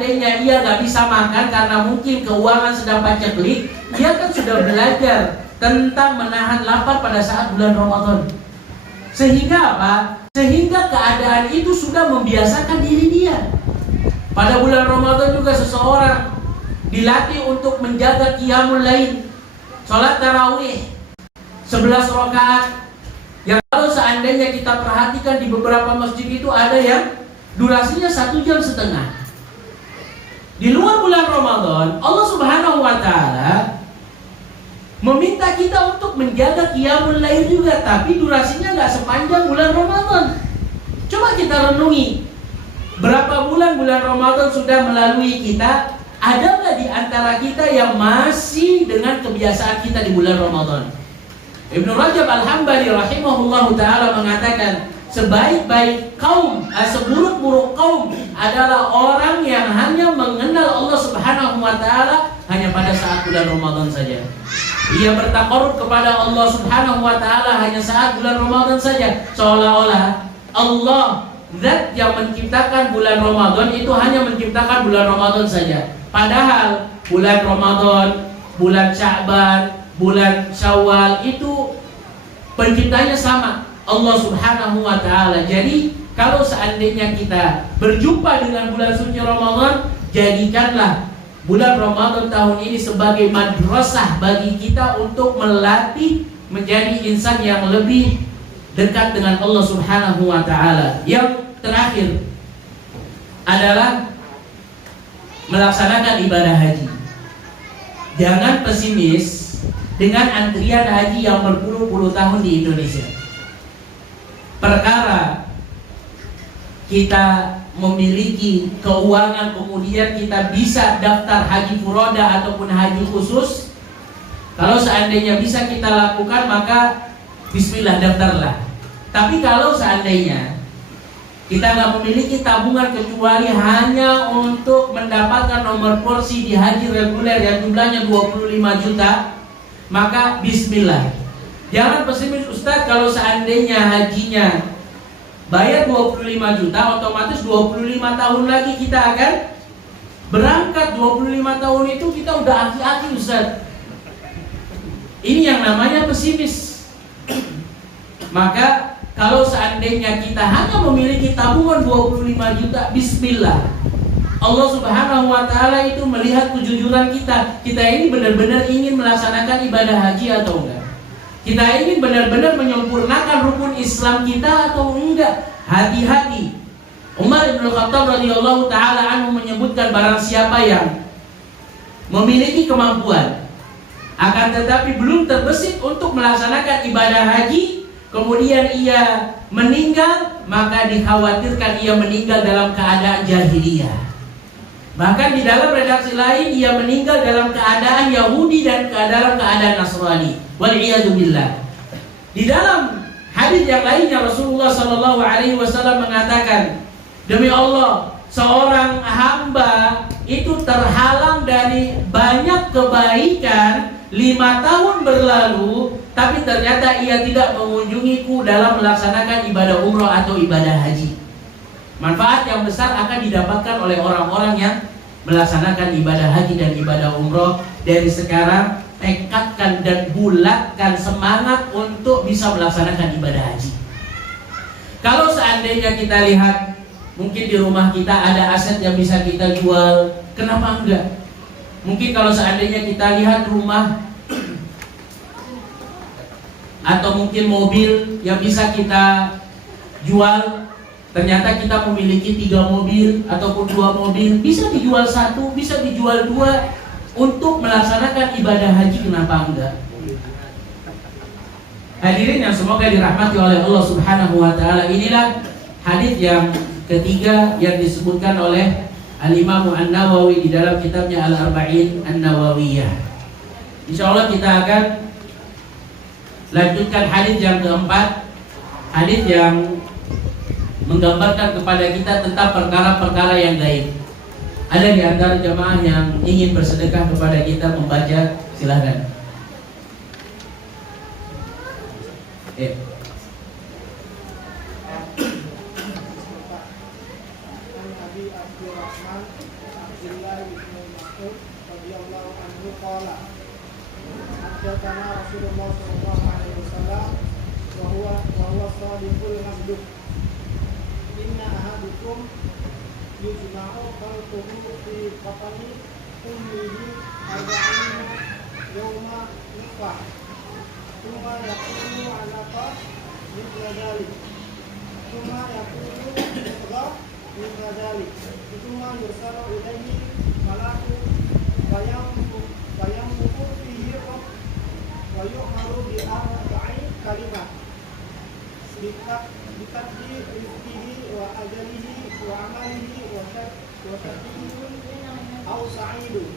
seandainya ia nggak bisa makan karena mungkin keuangan sedang paceklik, dia kan sudah belajar tentang menahan lapar pada saat bulan Ramadan. Sehingga apa? Sehingga keadaan itu sudah membiasakan diri dia. Pada bulan Ramadan juga seseorang dilatih untuk menjaga qiyamul lail, sholat tarawih 11 rakaat. Yang kalau seandainya kita perhatikan di beberapa masjid itu ada yang durasinya 1,5 jam. Di luar bulan Ramadan, Allah Subhanahu wa Ta'ala meminta kita untuk menjaga qiyamul lail juga, tapi durasinya nggak sepanjang bulan Ramadan. Coba kita renungi, berapa bulan Ramadan sudah melalui kita? Ada nggak di antara kita yang masih dengan kebiasaan kita di bulan Ramadan? Ibnu Rajab Al-Hambali rahimahullahu ta'ala mengatakan, sebaik-baik kaum, seburuk-buruk kaum adalah orang yang hanya mengenal Allah Subhanahu wa Ta'ala hanya pada saat bulan Ramadan saja. Ia bertaqarrub kepada Allah Subhanahu wa Ta'ala hanya saat bulan Ramadan saja, seolah-olah Allah zat yang menciptakan bulan Ramadan itu hanya menciptakan bulan Ramadan saja. Padahal bulan Ramadan, bulan Sya'ban, bulan Syawal itu penciptanya sama, Allah Subhanahu wa Ta'ala. Jadi kalau seandainya kita berjumpa dengan bulan suci Ramadan, jadikanlah bulan Ramadan tahun ini sebagai madrasah bagi kita untuk melatih menjadi insan yang lebih dekat dengan Allah Subhanahu wa Ta'ala. Yang terakhir adalah melaksanakan ibadah haji. Jangan pesimis dengan antrian haji yang berpuluh-puluh tahun di Indonesia. Perkara kita memiliki keuangan, kemudian kita bisa daftar haji furoda ataupun haji khusus, kalau seandainya bisa kita lakukan, maka bismillah, daftarlah. Tapi kalau seandainya kita nggak memiliki tabungan kecuali hanya untuk mendapatkan nomor porsi di haji reguler yang jumlahnya 25 juta, maka bismillah. Jangan pesimis, Ustadz, kalau seandainya hajinya bayar 25 juta, otomatis 25 tahun lagi kita akan berangkat. 25 tahun itu kita udah aki-aki, Ustadz. Ini yang namanya pesimis. Maka kalau seandainya kita hanya memiliki tabungan 25 juta, bismillah. Allah Subhanahu wa Ta'ala itu melihat kejujuran kita. Kita ini benar-benar ingin melaksanakan ibadah haji atau enggak? Kita ingin benar-benar menyempurnakan rukun Islam kita atau enggak? Hati-hati. Umar bin Khattab radhiyallahu ta'ala anhu menyebutkan, barang siapa yang memiliki kemampuan akan tetapi belum terbesit untuk melaksanakan ibadah haji, kemudian ia meninggal, maka dikhawatirkan ia meninggal dalam keadaan jahiliyah. Bahkan di dalam redaksi lain, ia meninggal dalam keadaan Yahudi dan dalam keadaan Nasrani. Wal'iyadzubillah. Di dalam hadis yang lainnya, Rasulullah SAW mengatakan, demi Allah, seorang hamba itu terhalang dari banyak kebaikan 5 tahun berlalu, tapi ternyata ia tidak mengunjungiku dalam melaksanakan ibadah umroh atau ibadah haji. Manfaat yang besar akan didapatkan oleh orang-orang yang melaksanakan ibadah haji dan ibadah umroh. Dari sekarang tekadkan dan bulatkan semangat untuk bisa melaksanakan ibadah haji. Kalau seandainya kita lihat, mungkin di rumah kita ada aset yang bisa kita jual, kenapa enggak? Mungkin kalau seandainya kita lihat rumah atau mungkin mobil yang bisa kita jual, ternyata kita memiliki 3 mobil ataupun 2 mobil, bisa dijual 1, bisa dijual 2 untuk melaksanakan ibadah haji, kenapa enggak? Hadirin yang semoga dirahmati oleh Allah Subhanahu wa Ta'ala, inilah hadis yang ketiga yang disebutkan oleh Al-Imam An-Nawawi di dalam kitabnya Al-Arba'in An-Nawawiyah. Insyaallah kita akan lanjutkan hadis yang keempat, hadis yang menggambarkan kepada kita tentang perkara-perkara yang gaib. Ada di antara jamaah yang ingin bersedekah kepada kita membaca, silahkan. qala haddatsana Rasulullah sallallahu alaihi wasallam wa huwa shadiqul masduq inna ahadukum yujma'u khalquhu fi batni ummihi arba'ina yawma nutfah thumma yakunu 'alaqa mithla dhalik thumma yakunu mudghah mithla dhalik thumma yursalu ilayhi malaku fayamkutu fihi roh wa yu'maru bi arba'i kalimat bitakdi rizqihi wa ajalihi wa amalihi wa syaqiyun aw sa'idun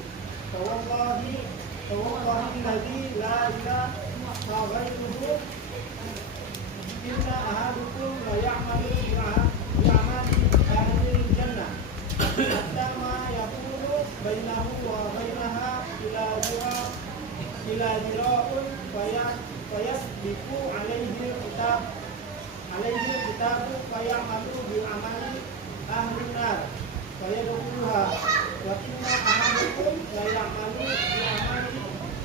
fawallahi alladhi la ilaha ghairuhu inna ahadukum la ya'malu bi'amali ahlil jannah hatta ma yakunu bainahu wa bainaha ila dira'un fayasbiqu alaihi kitabu fayamalu bi'amali ahlin nar fayadkhuluha wa inna ahadakum la ya'malu bi'amali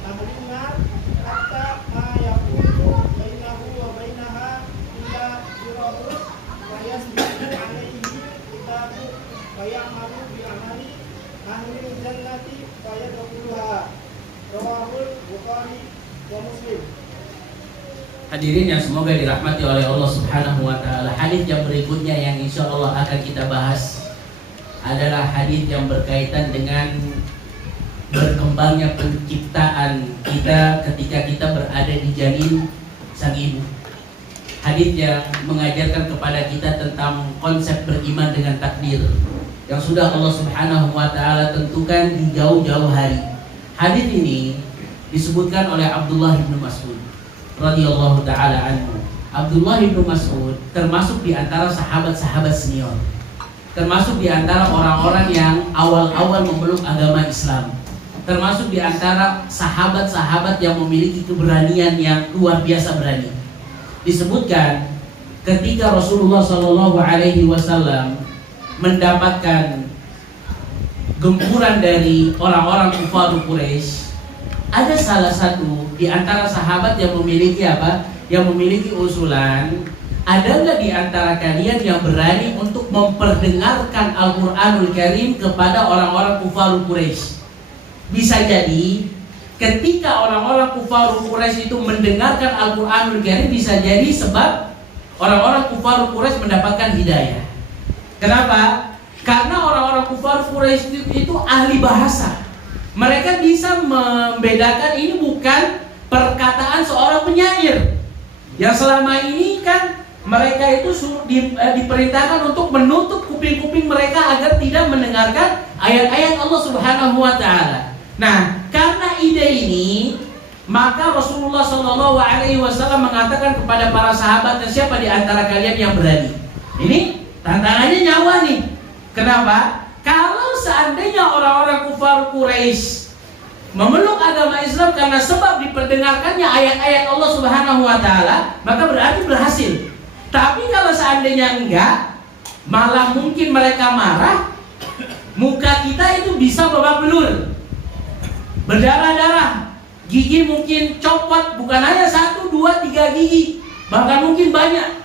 ahlin nar hatta ma yakunu bainahu wa bainaha illa dira'un fayasbiqu alaihi kitabu fayamalu bi'amali ahlil jannati fayadkhuluha rawahul Bukhari wa Muslim. Hadirin yang semoga dirahmati oleh Allah Subhanahu wa taala. Hadis yang berikutnya yang insya Allah akan kita bahas adalah hadis yang berkaitan dengan berkembangnya penciptaan kita ketika kita berada di janin sang ibu. Hadis yang mengajarkan kepada kita tentang konsep beriman dengan takdir yang sudah Allah Subhanahu wa taala tentukan di jauh-jauh hari. Hadis ini disebutkan oleh Abdullah bin Mas'ud radhiyallahu taala anhu. Abdullah bin Mas'ud termasuk di antara sahabat-sahabat senior, termasuk di antara orang-orang yang awal-awal memeluk agama Islam, termasuk di antara sahabat-sahabat yang memiliki keberanian yang luar biasa berani. Disebutkan ketika Rasulullah Shallallahu Alaihi Wasallam mendapatkan gempuran dari orang-orang kufar Quraisy, ada salah satu di antara sahabat yang memiliki apa? Yang memiliki usulan, ada nggak di antara kalian yang berani untuk memperdengarkan Al-Quranul Karim kepada orang-orang kufar Quraisy? Bisa jadi ketika orang-orang kufar Quraisy itu mendengarkan Al-Quranul Karim, bisa jadi sebab orang-orang kufar Quraisy mendapatkan hidayah. Kenapa? Karena orang-orang kufar Quraisy itu ahli bahasa. Mereka bisa membedakan ini bukan perkataan seorang penyair. Yang selama ini kan mereka itu diperintahkan untuk menutup kuping-kuping mereka agar tidak mendengarkan ayat-ayat Allah Subhanahu wa taala. Nah, karena ide ini, maka Rasulullah Shallallahu Alaihi Wasallam mengatakan kepada para sahabat, siapa di antara kalian yang berani? Ini tantangannya nyawa nih. Kenapa? Kalau seandainya orang-orang kufar Quraisy memeluk agama Islam karena sebab diperdengarkannya ayat-ayat Allah Subhanahu wa taala, maka berarti berhasil. Tapi kalau seandainya enggak, malah mungkin mereka marah, muka kita itu bisa babak belur, berdarah-darah, gigi mungkin copot, bukan hanya 1, 2, 3 gigi, bahkan mungkin banyak.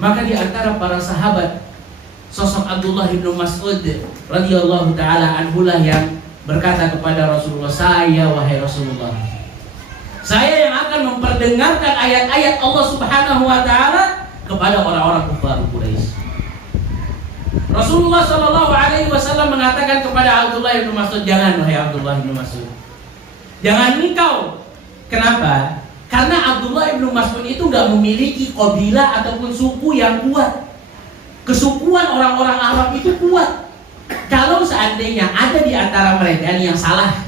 Maka di antara para sahabat, sosok Abdullah bin Mas'ud radhiyallahu taala anhu lah yang berkata kepada Rasulullah, saya wahai Rasulullah, saya yang akan memperdengarkan ayat-ayat Allah Subhanahu wa taala kepada orang-orang kufar Quraisy. Rasulullah Shallallahu Alaihi Wasallam mengatakan kepada Abdullah bin Mas'ud, jangan wahai Abdullah bin Mas'ud, jangan engkau. Kenapa? Karena Abdullah bin Mas'ud itu nggak memiliki qabilah ataupun suku yang kuat. Kesukuan orang-orang Arab itu kuat. Kalau seandainya ada di antara mereka yang salah,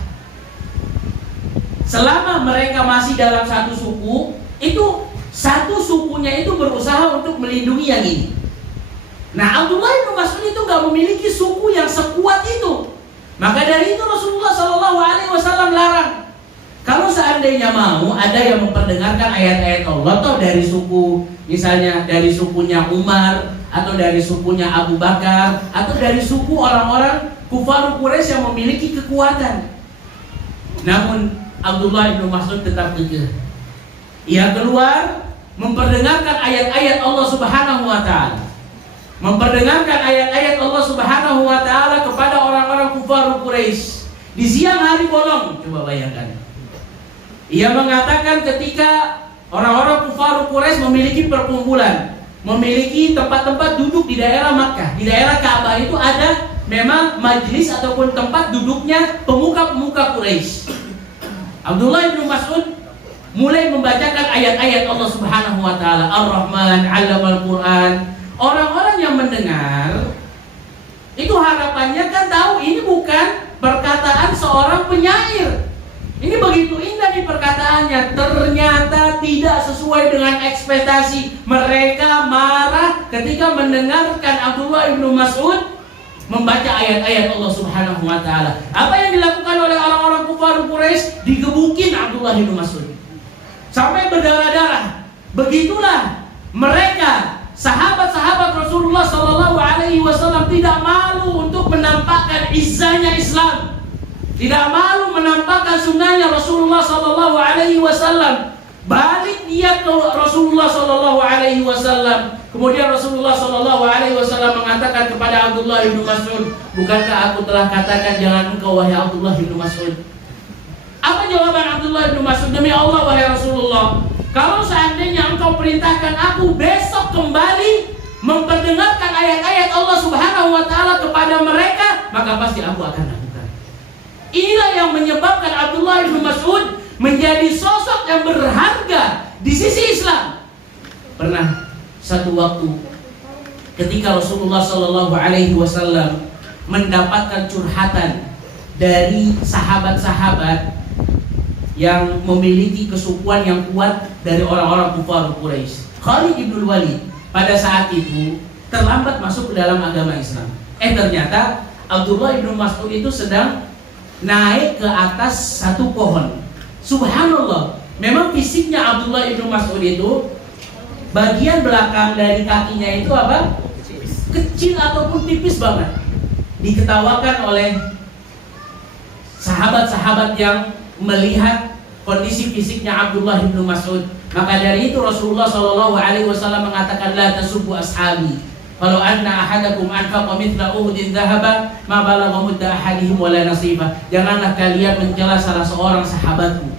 selama mereka masih dalam satu suku, itu satu sukunya itu berusaha untuk melindungi yang ini. Nah, Abdullah bin Mas'ud itu gak memiliki suku yang sekuat itu. Maka dari itu Rasulullah Shallallahu Alaihi Wasallam larang. Kalau seandainya mau ada yang memperdengarkan ayat-ayat Allah, atau dari suku, misalnya dari sukunya Umar, atau dari sukunya Abu Bakar, atau dari suku orang-orang kufar Quraisy yang memiliki kekuatan, Namun Abdullah bin Mas'ud tetap kekeh. Ia keluar memperdengarkan ayat-ayat Allah Subhanahu wa taala. Memperdengarkan ayat-ayat Allah Subhanahu wa taala kepada orang-orang kufar Quraisy di siang hari bolong. Coba bayangkan. Ia mengatakan ketika orang-orang kufar Quraisy memiliki perkumpulan, memiliki tempat-tempat duduk di daerah Makkah, di daerah Ka'bah itu ada memang majlis ataupun tempat duduknya pemuka-pemuka Quraisy. Abdullah bin Mas'ud mulai membacakan ayat-ayat Allah Subhanahu wa taala, Ar-Rahman 'allamal Qur'an. Orang-orang yang mendengar itu harapannya kan tahu ini bukan perkataan seorang penyair. Ini begitu indah di perkataannya, ternyata tidak sesuai dengan ekspektasi. Mereka marah ketika mendengarkan Abdullah bin Mas'ud membaca ayat-ayat Allah Subhanahu wa taala. Apa yang dilakukan oleh orang-orang kufar Quraisy? Digebukin Abdullah bin Mas'ud sampai berdarah-darah. Begitulah mereka sahabat-sahabat Rasulullah sallallahu alaihi wasallam tidak malu untuk menampakkan izzahnya Islam. Tidak malu menampakkan sunnahnya Rasulullah sallallahu alaihi wasallam. Balik dia ke Rasulullah sallallahu alaihi wasallam. Kemudian Rasulullah sallallahu alaihi wasallam mengatakan kepada Abdullah bin Mas'ud, "Bukankah aku telah katakan jangan engkau wahai Abdullah bin Mas'ud?" Apa jawaban Abdullah bin Mas'ud? "Demi Allah wahai Rasulullah, kalau seandainya engkau perintahkan aku besok kembali memperdengarkan ayat-ayat Allah Subhanahu wa taala kepada mereka, maka pasti aku akan lakukan." Inilah yang menyebabkan Abdullah bin Mas'ud menjadi sosok yang berharga di sisi Islam. Pernah satu waktu ketika Rasulullah sallallahu alaihi wasallam mendapatkan curhatan dari sahabat-sahabat yang memiliki kesukuan yang kuat dari orang-orang kufar Quraisy. Khalid bin Walid pada saat itu terlambat masuk ke dalam agama Islam. Ternyata Abdullah bin Mas'ud itu sedang naik ke atas satu pohon. Subhanallah, memang fisiknya Abdullah bin Mas'ud itu bagian belakang dari kakinya itu apa? Kecil ataupun tipis banget. Diketawakan oleh sahabat-sahabat yang melihat kondisi fisiknya Abdullah bin Mas'ud. Maka dari itu Rasulullah sallallahu alaihi wasallam mengatakan, la tasubbu ashabi. Kalau anna ahadakum anfaqa mithla Uhudin dhahaba ma balagha mudda ahadihim wala nasibah. Janganlah kalian mencela salah seorang sahabatku.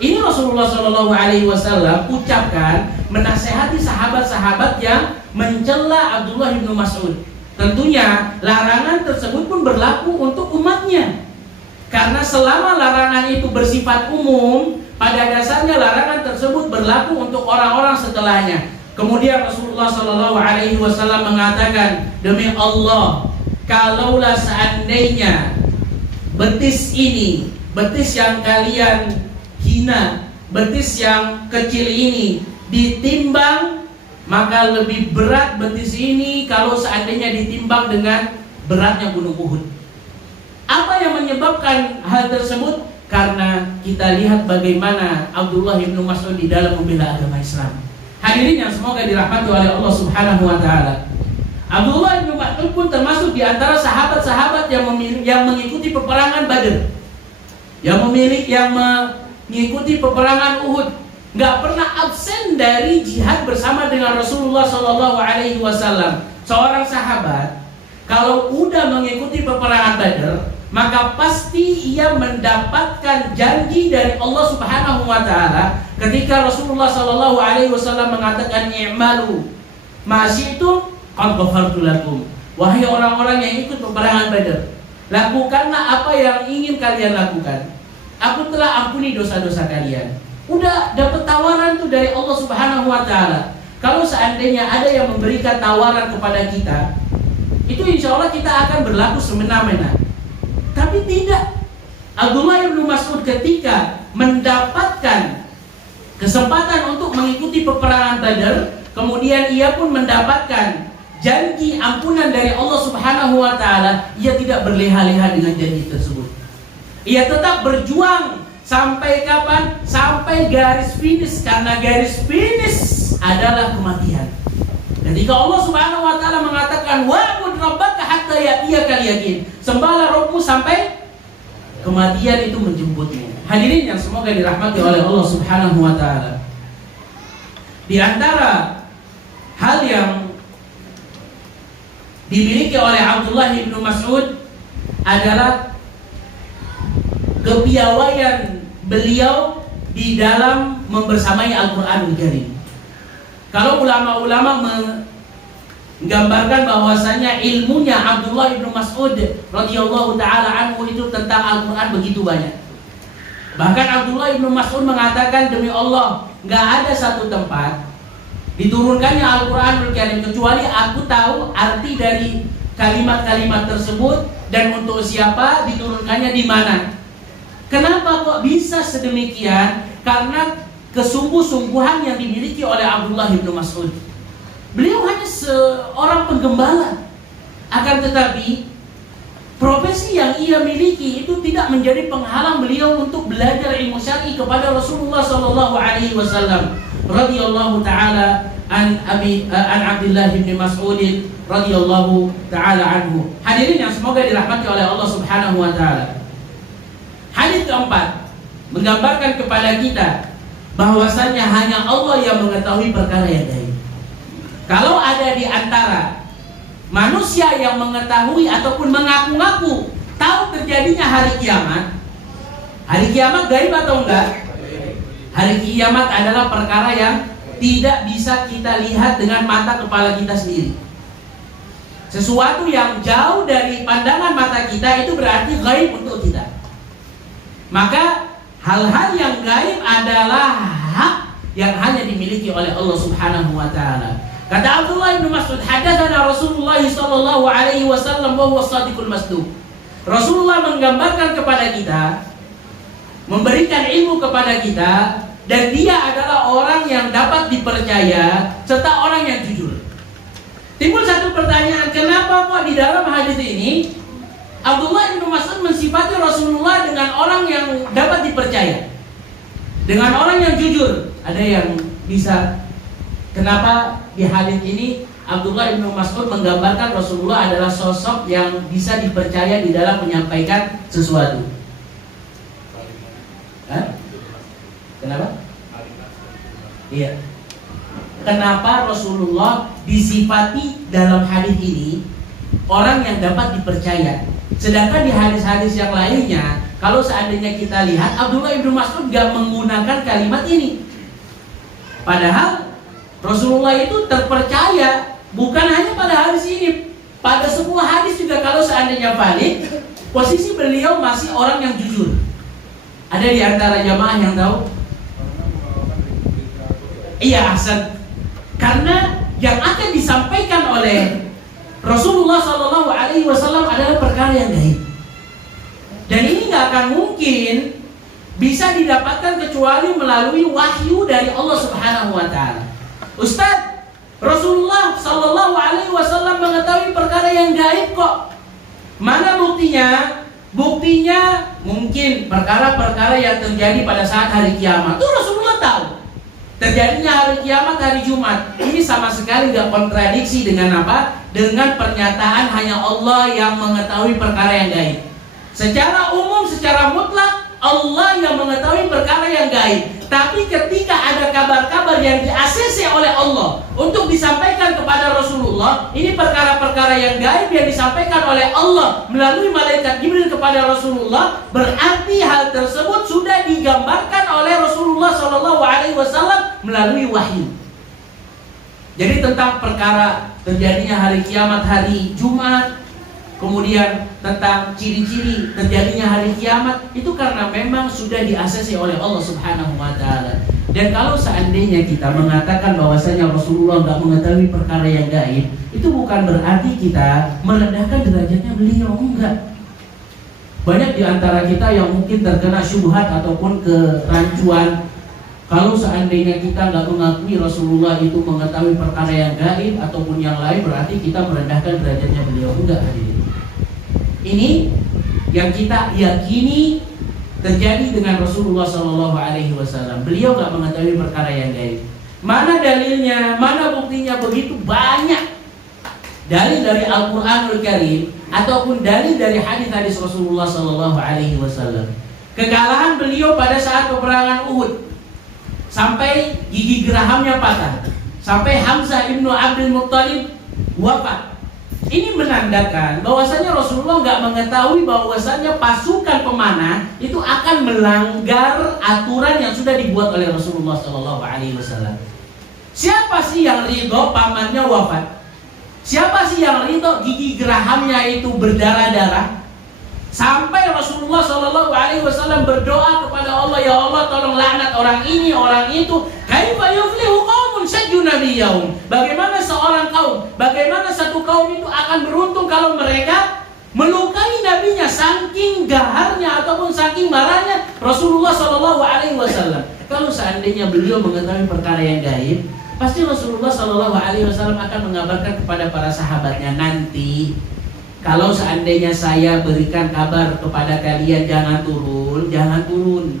Ini Rasulullah sallallahu alaihi wasallam ucapkan menasehati sahabat-sahabat yang mencela Abdullah bin Mas'ud. Tentunya larangan tersebut pun berlaku untuk umatnya. Karena selama larangan itu bersifat umum, pada dasarnya larangan tersebut berlaku untuk orang-orang setelahnya. Kemudian Rasulullah sallallahu alaihi wasallam mengatakan, demi Allah, kalaulah seandainya betis ini, betis yang kalian hina, betis yang kecil ini ditimbang, maka lebih berat betis ini kalau seandainya ditimbang dengan beratnya gunung Uhud. Apa yang menyebabkan hal tersebut? Karena kita lihat bagaimana Abdullah bin Mas'ud di dalam membela agama Islam. Hadirin yang semoga dirahmati oleh Allah Subhanahu wa taala. Abdullah bin Mas'ud pun termasuk di antara sahabat-sahabat yang mengikuti peperangan Badr. Yang mengikuti peperangan Uhud. Enggak pernah absen dari jihad bersama dengan Rasulullah sallallahu alaihi wasallam. Seorang sahabat kalau udah mengikuti peperangan Badr, maka pasti ia mendapatkan janji dari Allah Subhanahu wa taala ketika Rasulullah sallallahu alaihi wasallam mengatakan i'malu ma syi'tum qad ghafartu lakum. Wahai orang-orang yang ikut peperangan Badar, lakukanlah apa yang ingin kalian lakukan. Aku telah ampuni dosa-dosa kalian. Udah dapat tawaran tuh dari Allah Subhanahu wa taala. Kalau seandainya ada yang memberikan tawaran kepada kita, itu insya Allah kita akan berlaku semena-mena. Tapi tidak. Abdullah bin Mas'ud ketika mendapatkan kesempatan untuk mengikuti peperangan Badar, kemudian ia pun mendapatkan janji ampunan dari Allah Subhanahu wa taala, ia tidak berleha-leha dengan janji tersebut. Ia tetap berjuang sampai kapan? Sampai garis finish, karena garis finish adalah kematian. Ketika Allah Subhanahu wa taala mengatakan wa'bud rabbaka hatta ya'tiyakal yaqin, sembahlah Rabbmu sampai kematian itu menjemputmu. Hadirin yang semoga dirahmati oleh Allah Subhanahu wa taala. Di antara hal yang dimiliki oleh Abdullah bin Mas'ud adalah kepiawaian beliau di dalam membersamai Al-Qur'anul Karim. Kalau ulama-ulama menggambarkan bahwasanya ilmunya Abdullah bin Mas'ud radhiyallahu taala anhu itu tentang Al-Qur'an begitu banyak. Bahkan Abdullah bin Mas'ud mengatakan, demi Allah, nggak ada satu tempat diturunkannya Al-Qur'anul Karim kecuali aku tahu arti dari kalimat-kalimat tersebut dan untuk siapa diturunkannya di mana. Kenapa kok bisa sedemikian? Karena kesungguh-sungguhan yang dimiliki oleh Abdullah bin Mas'ud. Beliau hanya seorang penggembala, akan tetapi profesi yang ia miliki itu tidak menjadi penghalang beliau untuk belajar ilmu syar'i kepada Rasulullah sallallahu alaihi wasallam radhiyallahu taala an Abdullah bin Mas'ud radhiyallahu taala anhu. Hadirin yang semoga dirahmati oleh Allah Subhanahu wa taala. Hadis keempat menggambarkan kepada kita bahwasanya hanya Allah yang mengetahui perkara yang gaib. Kalau ada di antara manusia yang mengetahui ataupun mengaku-ngaku tahu terjadinya hari kiamat gaib atau enggak? Hari kiamat adalah perkara yang tidak bisa kita lihat dengan mata kepala kita sendiri. Sesuatu yang jauh dari pandangan mata kita itu berarti gaib untuk kita. Maka hal-hal yang gaib adalah hak yang hanya dimiliki oleh Allah Subhanahu wa taala. Kata Abdullah bin Mas'ud, hadatsana Rasulullah sallallahu alaihi wasallam wa huwa shadiqul masduq. Rasulullah menggambarkan kepada kita, memberikan ilmu kepada kita, dan dia adalah orang yang dapat dipercaya serta orang yang jujur. Timbul satu pertanyaan, kenapa kok di dalam hadis ini Abdullah bin Mas'ud mensifati Rasulullah dengan orang yang dapat dipercaya, dengan orang yang jujur? Ada yang bisa, kenapa di hadis ini Abdullah bin Mas'ud menggambarkan Rasulullah adalah sosok yang bisa dipercaya di dalam menyampaikan sesuatu? Kenapa? Iya. Kenapa Rasulullah disifati dalam hadis ini orang yang dapat dipercaya? Sedangkan di hadis-hadis yang lainnya, kalau seandainya kita lihat, Abdullah bin Mas'ud gak menggunakan kalimat ini. Padahal Rasulullah itu terpercaya bukan hanya pada hadis ini, pada semua hadis juga kalau seandainya valid, posisi beliau masih orang yang jujur. Ada di antara jamaah yang tahu? Iya, Hasan. Karena yang akan disampaikan oleh Rasulullah Sallallahu Alaihi Wasallam adalah perkara yang gaib, dan ini nggak akan mungkin bisa didapatkan kecuali melalui wahyu dari Allah Subhanahu Wa Taala. Ustaz, Rasulullah Sallallahu Alaihi Wasallam mengetahui perkara yang gaib kok. Mana buktinya? Buktinya mungkin perkara-perkara yang terjadi pada saat hari kiamat. Itu Rasulullah tahu. Terjadinya hari kiamat hari Jumat. Ini sama sekali gak kontradiksi dengan apa? Dengan pernyataan hanya Allah yang mengetahui perkara yang gaib. Secara umum, secara mutlak Allah yang mengetahui perkara yang gaib. Tapi ketika ada kabar-kabar yang di-ACC oleh Allah untuk disampaikan kepada Rasulullah, ini perkara-perkara yang gaib yang disampaikan oleh Allah melalui malaikat Jibril kepada Rasulullah, berarti hal tersebut sudah digambarkan oleh Rasulullah SAW melalui wahyu. Jadi tentang perkara terjadinya hari kiamat hari Jumat, kemudian tentang ciri-ciri terjadinya hari kiamat, itu karena memang sudah di-ACC oleh Allah Subhanahu wa Ta'ala. Dan kalau seandainya kita mengatakan bahwasanya Rasulullah nggak mengetahui perkara yang gaib, itu bukan berarti kita merendahkan derajatnya beliau, enggak. Banyak di antara kita yang mungkin terkena syubhat ataupun kerancuan. Kalau seandainya kita nggak mengakui Rasulullah itu mengetahui perkara yang gaib ataupun yang lain, berarti kita merendahkan derajatnya beliau, enggak hadirin. Ini yang kita yakini terjadi dengan Rasulullah SAW. Beliau gak mengetahui perkara yang gaib. Mana dalilnya? Mana buktinya? Begitu banyak dalil dari Al-Quranul Karim ataupun dalil dari hadis-hadis Rasulullah SAW. Kekalahan beliau pada saat peperangan Uhud, sampai gigi gerahamnya patah, sampai Hamzah ibnu Abdul Muttalib wafat. Ini menandakan bahwasanya Rasulullah nggak mengetahui bahwasanya pasukan pemanah itu akan melanggar aturan yang sudah dibuat oleh Rasulullah SAW. Siapa sih yang ridho pamannya wafat? Siapa sih yang ridho gigi gerahamnya itu berdarah-darah? Sampai Rasulullah SAW berdoa kepada Allah, ya Allah tolong laknat orang ini, orang itu. Kaifa yuflihu qaumun syajju nabiyyahum. Bagaimana seorang kaum, bagaimana satu kaum itu akan beruntung kalau mereka melukai nabinya, saking gaharnya ataupun saking marahnya Rasulullah SAW. Kalau seandainya beliau mengetahui perkara yang gaib, pasti Rasulullah SAW akan mengabarkan kepada para sahabatnya, nanti kalau seandainya saya berikan kabar kepada kalian jangan turun.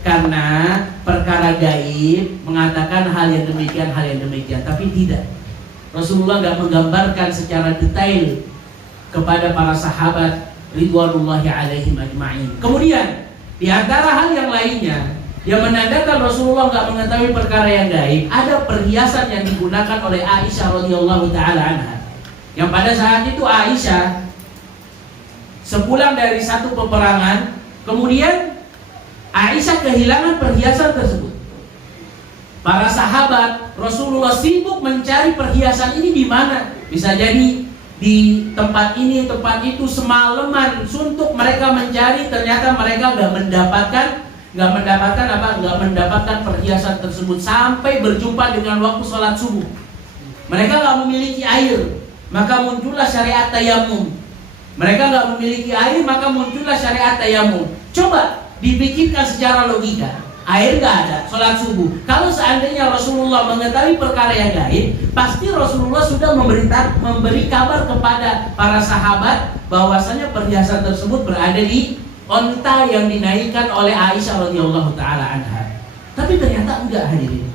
Karena perkara gaib mengatakan hal yang demikian. Tapi tidak. Rasulullah nggak menggambarkan secara detail kepada para sahabat ridwanullahi alaihim ajma'in. Kemudian di antara hal yang lainnya yang menandakan Rasulullah nggak mengetahui perkara yang gaib, ada perhiasan yang digunakan oleh Aisyah radhiyallahu taala anha. Yang pada saat itu Aisyah sepulang dari satu peperangan, kemudian Aisyah kehilangan perhiasan tersebut. Para sahabat Rasulullah sibuk mencari perhiasan ini di mana. Bisa jadi di tempat ini, tempat itu, semalaman suntuk mereka mencari, ternyata mereka nggak mendapatkan perhiasan tersebut sampai berjumpa dengan waktu sholat subuh. Mereka nggak memiliki air, maka muncullah syariat tayamum. Mereka nggak memiliki air, maka muncullah syariat tayamum. Coba dipikirkan secara logika, air nggak ada, sholat subuh. Kalau seandainya Rasulullah mengetahui perkara yang gaib, pasti Rasulullah sudah memberi kabar kepada para sahabat bahwasanya perhiasan tersebut berada di onta yang dinaikkan oleh Aisyah radhiyallahu taala anha. Tapi ternyata enggak, hadirin.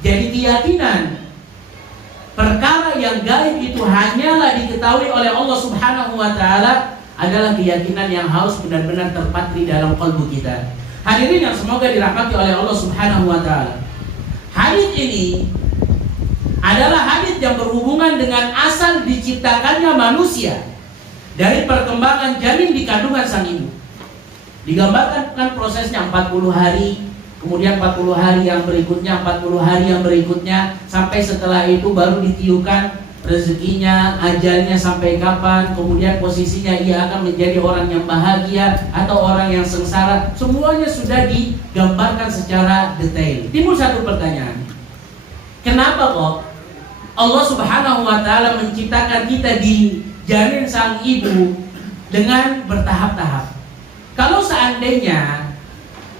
Jadi keyakinan perkara yang gaib itu hanyalah diketahui oleh Allah Subhanahu wa taala adalah keyakinan yang harus benar-benar terpatri dalam kalbu kita. Hadirin yang semoga dirahmati oleh Allah Subhanahu wa taala. Hadis ini adalah hadis yang berhubungan dengan asal diciptakannya manusia dari perkembangan janin di kandungan sang ibu. Digambarkan kan prosesnya 40 hari, kemudian 40 hari yang berikutnya, 40 hari yang berikutnya, sampai setelah itu baru ditiupkan rezekinya, ajalnya sampai kapan, kemudian posisinya ia akan menjadi orang yang bahagia atau orang yang sengsara. Semuanya sudah digambarkan secara detail. Timbul satu pertanyaan, kenapa kok Allah Subhanahu wa taala menciptakan kita di janin sang ibu dengan bertahap-tahap? Kalau seandainya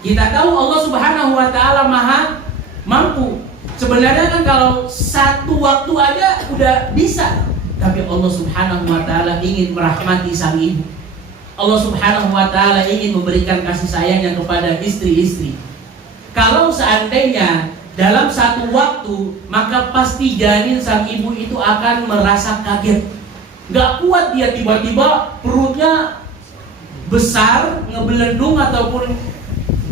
kita tahu Allah Subhanahu wa taala maha mampu, sebenarnya kan kalau satu waktu aja udah bisa. Tapi Allah Subhanahu wa taala ingin merahmati sang ibu. Allah Subhanahu wa taala ingin memberikan kasih sayangnya kepada istri-istri. Kalau seandainya dalam satu waktu, maka pasti janin sang ibu itu akan merasa kaget. Gak kuat dia, tiba-tiba perutnya besar, ngebelendung ataupun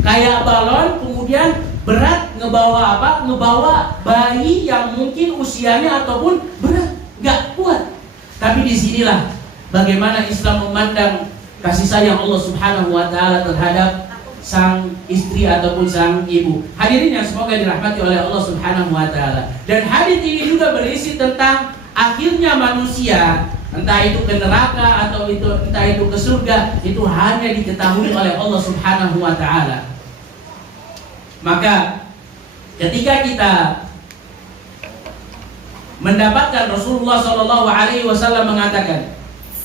kayak balon, kemudian berat ngebawa apa? Ngebawa bayi yang mungkin usianya ataupun berat, nggak kuat. Tapi disinilah bagaimana Islam memandang kasih sayang Allah Subhanahu wa taala terhadap sang istri ataupun sang ibu. Hadirin yang semoga dirahmati oleh Allah Subhanahu wa taala. Dan hadis ini juga berisi tentang akhirnya manusia, entah itu ke neraka atau entah itu ke surga, itu hanya diketahui oleh Allah Subhanahu wa taala. Maka ketika kita mendapatkan Rasulullah sallallahu alaihi wasallam mengatakan,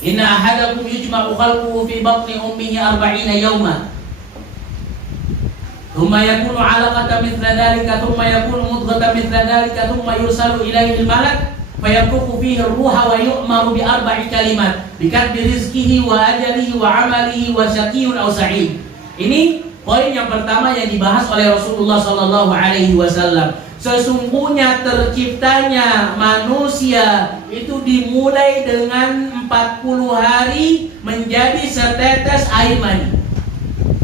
"Inna ahadakum yujma'u khalquhu fi batni ummihi 40 yawman. Thumma yakunu 'alaqatan mithla dhalika, thumma yakunu mudghatan mithla dhalika, thumma yursalu ilaihi al-malak fayamkuku fihi ar-ruha wa yu'maru bi 4 kalimat bikadri rizqihi wa ajalihi wa 'amalihi wa syaqiyyun aw sa'id." Ini poin yang pertama yang dibahas oleh Rasulullah sallallahu alaihi wasallam. Sesungguhnya terciptanya manusia itu dimulai dengan 40 hari menjadi setetes air mani.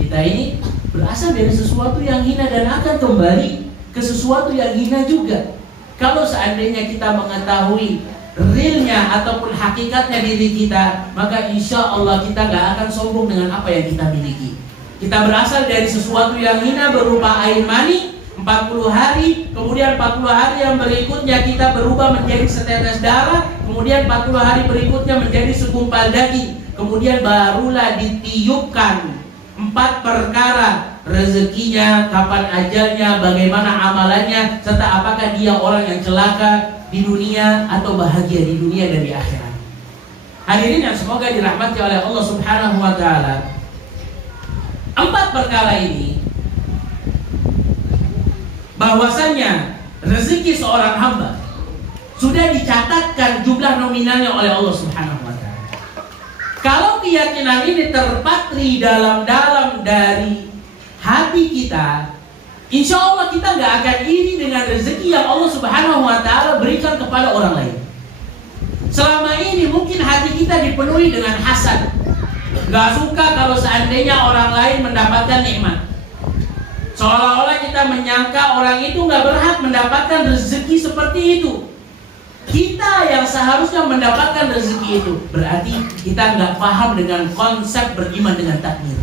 Kita kita ini berasal dari sesuatu yang hina dan akan kembali ke sesuatu yang hina juga. Kalau seandainya kita mengetahui realnya ataupun hakikatnya diri kita, maka insya Allah kita gak akan sombong dengan apa yang kita miliki. Kita berasal dari sesuatu yang hina berupa air mani 40 hari, kemudian 40 hari yang berikutnya kita berubah menjadi setetes darah, kemudian 40 hari berikutnya menjadi segumpal daging, kemudian barulah ditiupkan 4 perkara: rezekinya, kapan ajalnya, bagaimana amalannya, serta apakah dia orang yang celaka di dunia atau bahagia di dunia dan di akhirat. Hadirin yang semoga dirahmati oleh Allah Subhanahu wa taala, 4 perkara ini bahwasanya rezeki seorang hamba sudah dicatatkan jumlah nominalnya oleh Allah Subhanahu wa taala. Kalau keyakinan ini terpatri dalam-dalam dari hati kita, insya Allah kita gak akan iri dengan rezeki yang Allah Subhanahu wa taala berikan kepada orang lain. Selama ini mungkin hati kita dipenuhi dengan hasad, gak suka kalau seandainya orang lain mendapatkan nikmat. Seolah-olah kita menyangka orang itu gak berhak mendapatkan rezeki seperti itu. Kita yang seharusnya mendapatkan rezeki itu. Berarti kita gak paham dengan konsep beriman dengan takdir.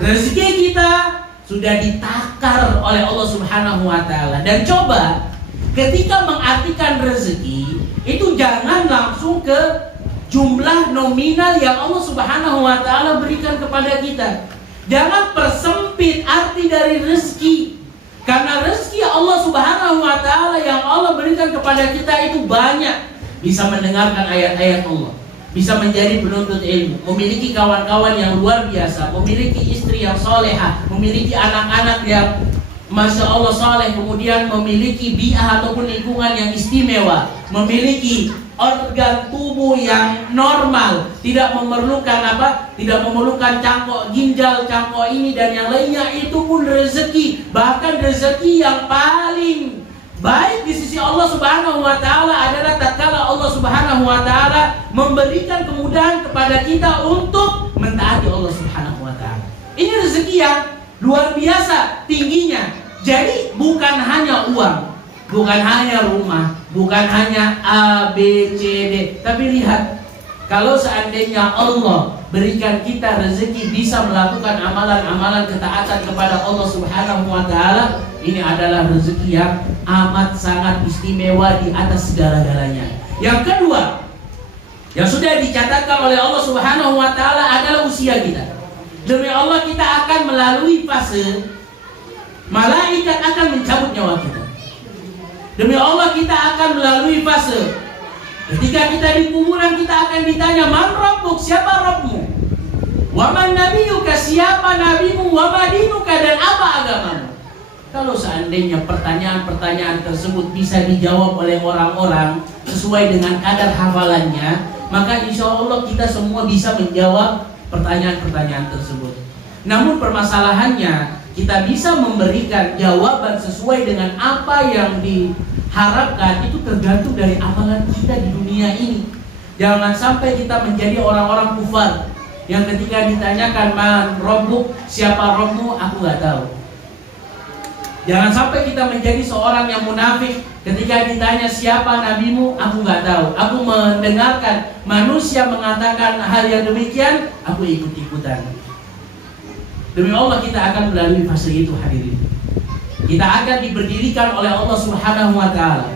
Rezeki kita sudah ditakar oleh Allah Subhanahu wa taala. Dan coba ketika mengartikan rezeki itu jangan langsung ke jumlah nominal yang Allah Subhanahu wa taala berikan kepada kita. Jangan persempit arti dari rezeki. Karena rezeki Allah Subhanahu wa taala yang Allah berikan kepada kita itu banyak. Bisa mendengarkan ayat-ayat Allah, bisa menjadi penuntut ilmu, memiliki kawan-kawan yang luar biasa, memiliki istri yang solehah, memiliki anak-anak yang Masya Allah soleh, kemudian memiliki bi'ah ataupun lingkungan yang istimewa, memiliki organ tubuh yang normal, tidak memerlukan tidak memerlukan cangkok ginjal, cangkok ini dan yang lainnya. Itu pun rezeki. Bahkan rezeki yang paling baik di sisi Allah Subhanahu wa taala adalah tatkala Allah Subhanahu wa taala memberikan kemudahan kepada kita untuk mentaati Allah Subhanahu wa taala. Ini rezeki yang luar biasa tingginya. Jadi bukan hanya uang, bukan hanya rumah, bukan hanya A, B, C, D. Tapi lihat, kalau seandainya Allah berikan kita rezeki bisa melakukan amalan-amalan ketaatan kepada Allah Subhanahu wa taala, ini adalah rezeki yang amat sangat istimewa di atas segala-galanya. Yang kedua, yang sudah dicatatkan oleh Allah Subhanahu wa taala adalah usia kita. Demi Allah kita akan melalui fase malaikat akan mencabut nyawa kita. Demi Allah kita akan melalui fase ketika kita di kuburan kita akan ditanya, man rabbuk, siapa Rabbmu? Wa man nabiyuka, siapa nabimu? Wa ma dinuka, dan apa agamamu? Kalau seandainya pertanyaan-pertanyaan tersebut bisa dijawab oleh orang-orang sesuai dengan kadar hafalannya, maka insya Allah kita semua bisa menjawab pertanyaan-pertanyaan tersebut. Namun permasalahannya, kita bisa memberikan jawaban sesuai dengan apa yang diharapkan itu tergantung dari amalan kita di dunia ini. Jangan sampai kita menjadi orang-orang kufar yang ketika ditanyakan man rabbuk, siapa Rabbmu, aku gak tahu. Jangan sampai kita menjadi seorang yang munafik ketika ditanya siapa nabimu, aku gak tahu. Aku mendengarkan manusia mengatakan hal yang demikian, aku ikut-ikutan. Demi Allah kita akan melalui fase itu, hadirin. Kita akan diberdirikan oleh Allah Subhanahu wa taala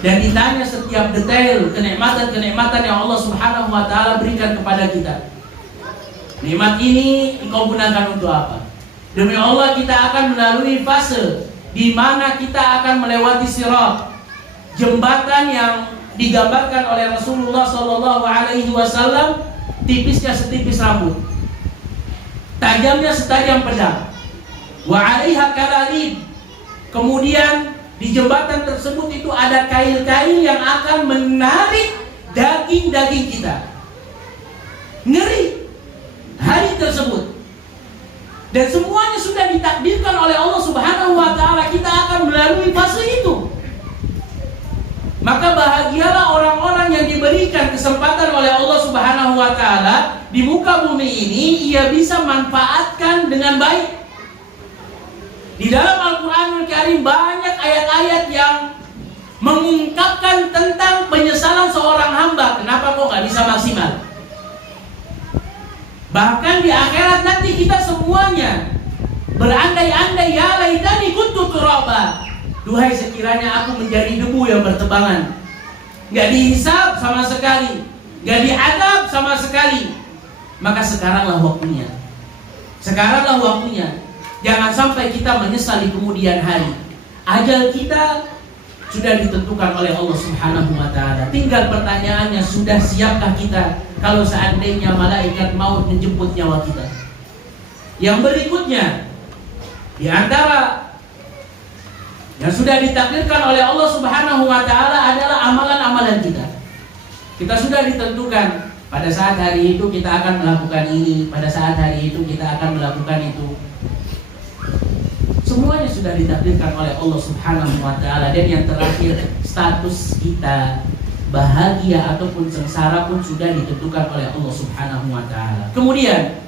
dan ditanya setiap detail kenikmatan-kenikmatan yang Allah Subhanahu wa taala berikan kepada kita. Nikmat ini engkau gunakan untuk apa? Demi Allah kita akan melalui fase di mana kita akan melewati sirat, jembatan yang digambarkan oleh Rasulullah sallallahu alaihi wasallam, tipisnya setipis rambut, tajamnya setajam pedang. Wa 'alaiha kalalib. Kemudian di jembatan tersebut itu ada kail-kail yang akan menarik daging-daging kita. Ngeri hari tersebut. Dan semuanya sudah ditakdirkan oleh Allah Subhanahu wa taala, kita akan melalui fase itu. Maka bahagialah orang-orang yang diberi diberikan kesempatan oleh Allah Subhanahu wa taala di muka bumi ini, ia bisa manfaatkan dengan baik. Di dalam Al-Qur'anul Karim banyak ayat-ayat yang mengungkapkan tentang penyesalan seorang hamba. Kenapa kok nggak bisa maksimal? Bahkan di akhirat nanti kita semuanya berandai-andai, ya laitani kuntu turaba. Duhai sekiranya aku menjadi debu yang bertebangan. Nggak dihisab sama sekali, nggak diadab sama sekali. Maka sekaranglah waktunya. Sekaranglah waktunya. Jangan sampai kita menyesal di kemudian hari. Ajal kita sudah ditentukan oleh Allah Subhanahu wa taala. Tinggal pertanyaannya, sudah siapkah kita kalau seandainya malaikat maut menjemput nyawa kita? Yang berikutnya, di antara yang sudah ditakdirkan oleh Allah Subhanahu wa taala adalah amalan-amalan kita. Kita sudah ditentukan pada saat hari itu kita akan melakukan ini, pada saat hari itu kita akan melakukan itu. Semuanya sudah ditakdirkan oleh Allah Subhanahu wa taala. Dan yang terakhir, status kita bahagia ataupun sengsara pun sudah ditentukan oleh Allah Subhanahu wa taala. Kemudian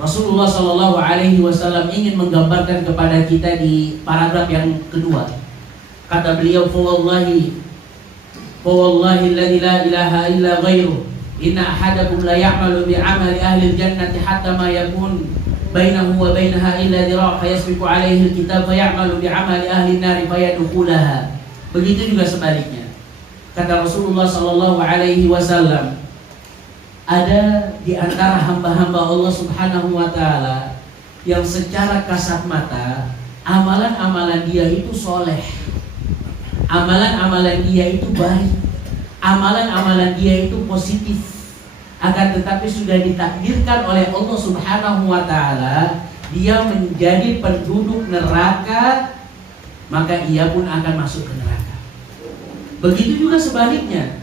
Rasulullah Shallallahu Alaihi Wasallam ingin menggambarkan kepada kita di paragraf yang kedua. Kata beliau, "Fawallahi, alladzi la ilaha illa ghairuh, inna ahadakum la ya'malu bi 'amali ahli al-jannati hatta ma yakun bainahu wa bainaha illa dhira' fayasbiqu 'alaihi al-kitab fay'amalu bi 'amali ahli an-nar fayadkhulaha." Begitu juga sebaliknya. Kata Rasulullah Shallallahu Alaihi Wasallam, ada di antara hamba-hamba Allah Subhanahu wa taala yang secara kasat mata amalan-amalan dia itu soleh, amalan-amalan dia itu baik, amalan-amalan dia itu positif. Akan tetapi sudah ditakdirkan oleh Allah Subhanahu wa taala dia menjadi penduduk neraka, maka ia pun akan masuk ke neraka. Begitu juga sebaliknya.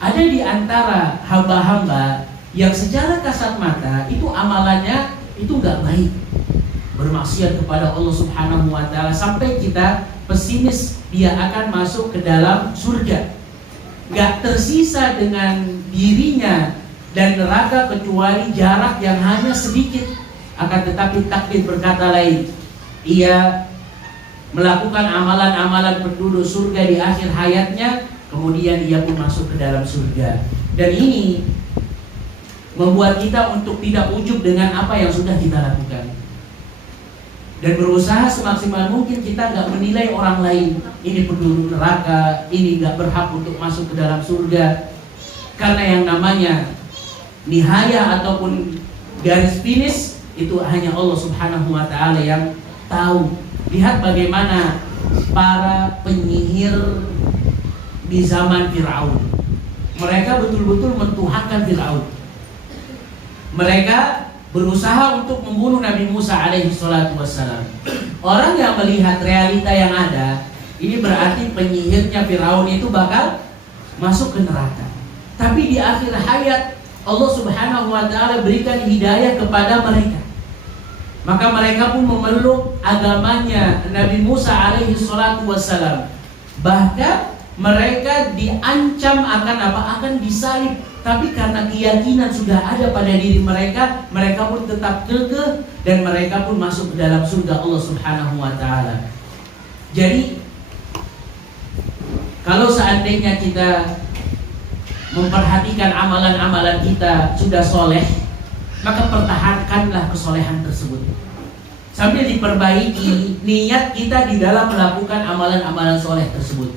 Ada di antara hamba-hamba yang secara kasat mata itu amalannya itu nggak baik, bermaksiat kepada Allah Subhanahu wa taala, sampai kita pesimis dia akan masuk ke dalam surga. Nggak tersisa dengan dirinya dan neraka kecuali jarak yang hanya sedikit. Akan tetapi takdir berkata lain, ia melakukan amalan-amalan penduduk surga di akhir hayatnya, kemudian ia pun masuk ke dalam surga. Dan ini membuat kita untuk tidak ujub dengan apa yang sudah kita lakukan, dan berusaha semaksimal mungkin kita nggak menilai orang lain, ini penduduk neraka, ini nggak berhak untuk masuk ke dalam surga. Karena yang namanya nihaya ataupun garis finish itu hanya Allah Subhanahu wa taala yang tahu. Lihat bagaimana para penyihir di zaman Fir'aun. Mereka betul-betul mentuhankan Fir'aun. Mereka berusaha untuk membunuh Nabi Musa alaihi salatu wassalam. Orang yang melihat realita yang ada, ini berarti penyihirnya Fir'aun itu bakal masuk ke neraka. Tapi di akhir hayat Allah Subhanahu wa taala berikan hidayah kepada mereka. Maka mereka pun memeluk agamanya Nabi Musa alaihi salatu wassalam. Bahkan mereka diancam akan apa? Akan disalib. Tapi karena keyakinan sudah ada pada diri mereka, mereka pun tetap kekeh dan mereka pun masuk ke dalam surga Allah Subhanahu wa taala. Jadi kalau seandainya kita memperhatikan amalan-amalan kita sudah soleh, maka pertahankanlah kesolehan tersebut sambil diperbaiki niat kita di dalam melakukan amalan-amalan soleh tersebut.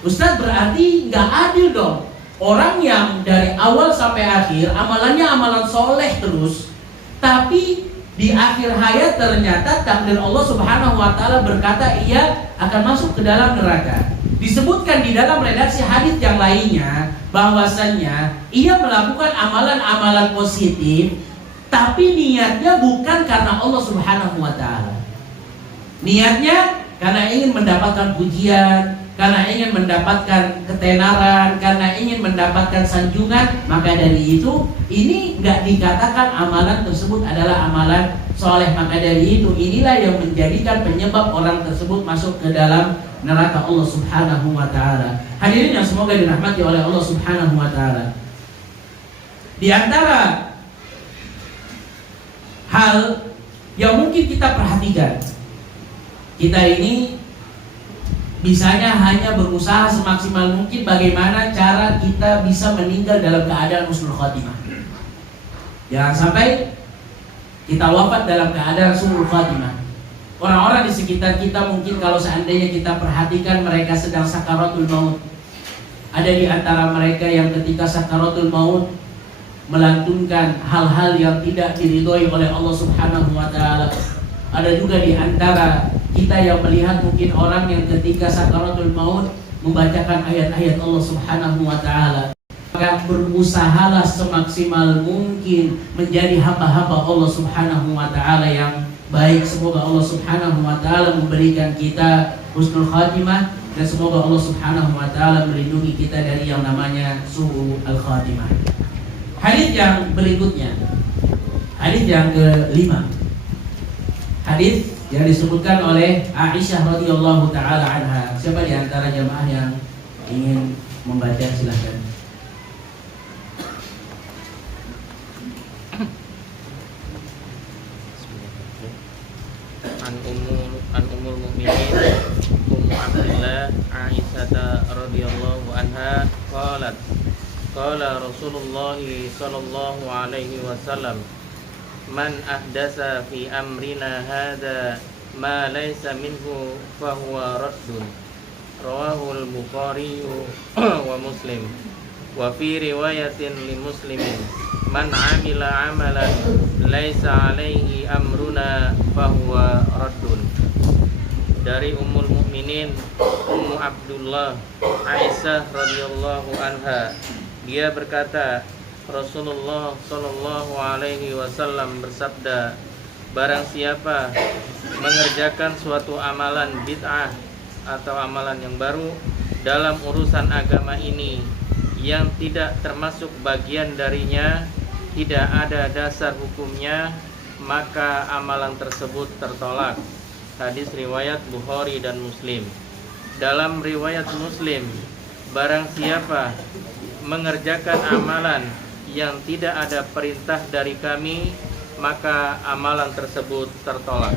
Ustadz, berarti nggak adil dong. Orang yang dari awal sampai akhir amalannya amalan soleh terus, tapi di akhir hayat ternyata takdir Allah Subhanahu wa taala berkata ia akan masuk ke dalam neraka. Disebutkan di dalam redaksi hadis yang lainnya bahwasannya ia melakukan amalan-amalan positif, tapi niatnya bukan karena Allah Subhanahu wa taala. Niatnya karena ingin mendapatkan pujian, karena ingin mendapatkan ketenaran, karena ingin mendapatkan sanjungan. Maka dari itu ini nggak dikatakan amalan tersebut adalah amalan soleh. Maka dari itu inilah yang menjadikan penyebab orang tersebut masuk ke dalam neraka Allah Subhanahu wa taala. Hadirin yang semoga dirahmati oleh Allah Subhanahu wa taala. Di antara hal yang mungkin kita perhatikan, kita ini bisanya hanya berusaha semaksimal mungkin bagaimana cara kita bisa meninggal dalam keadaan husnul khotimah. Jangan sampai kita wafat dalam keadaan su'ul khotimah. Orang-orang di sekitar kita mungkin kalau seandainya kita perhatikan mereka sedang sakaratul maut. Ada di antara mereka yang ketika sakaratul maut melantunkan hal-hal yang tidak diridhoi oleh Allah Subhanahu wa taala. Ada juga di antara kita yang melihat mungkin orang yang ketika sakaratul maut membacakan ayat-ayat Allah Subhanahu wa taala. Maka berusahalah semaksimal mungkin menjadi hamba-hamba Allah Subhanahu wa taala yang baik. Semoga Allah Subhanahu wa taala memberikan kita husnul khatimah dan semoga Allah Subhanahu wa taala melindungi kita dari yang namanya su'ul khatimah. Hadis yang berikutnya, hadis yang kelima, hadis yang disebutkan oleh Aisyah radhiyallahu taala anha. Siapa di antara jamaah yang ingin membaca silahkan. An Ummul Mukminin Ummu Abdillah Aisyah radhiyallahu anha qalat qala Rasulullah sallallahu alaihi wasallam man ahdasa fi amrina hadza ma laysa minhu fa huwa raddun rawahu al-Bukhari wa Muslim wa fi riwayatin li Muslimin man amila amalan laysa alaihi amruna fa huwa raddun. Dari Ummul Mukminin Ummu Abdullah Aisyah radhiyallahu anha, dia berkata, Rasulullah sallallahu alaihi wasallam bersabda, barang siapa mengerjakan suatu amalan bid'ah atau amalan yang baru dalam urusan agama ini yang tidak termasuk bagian darinya, tidak ada dasar hukumnya, maka amalan tersebut tertolak. Hadis riwayat Bukhari dan Muslim. Dalam riwayat Muslim, barang siapa mengerjakan amalan yang tidak ada perintah dari kami, maka amalan tersebut tertolak.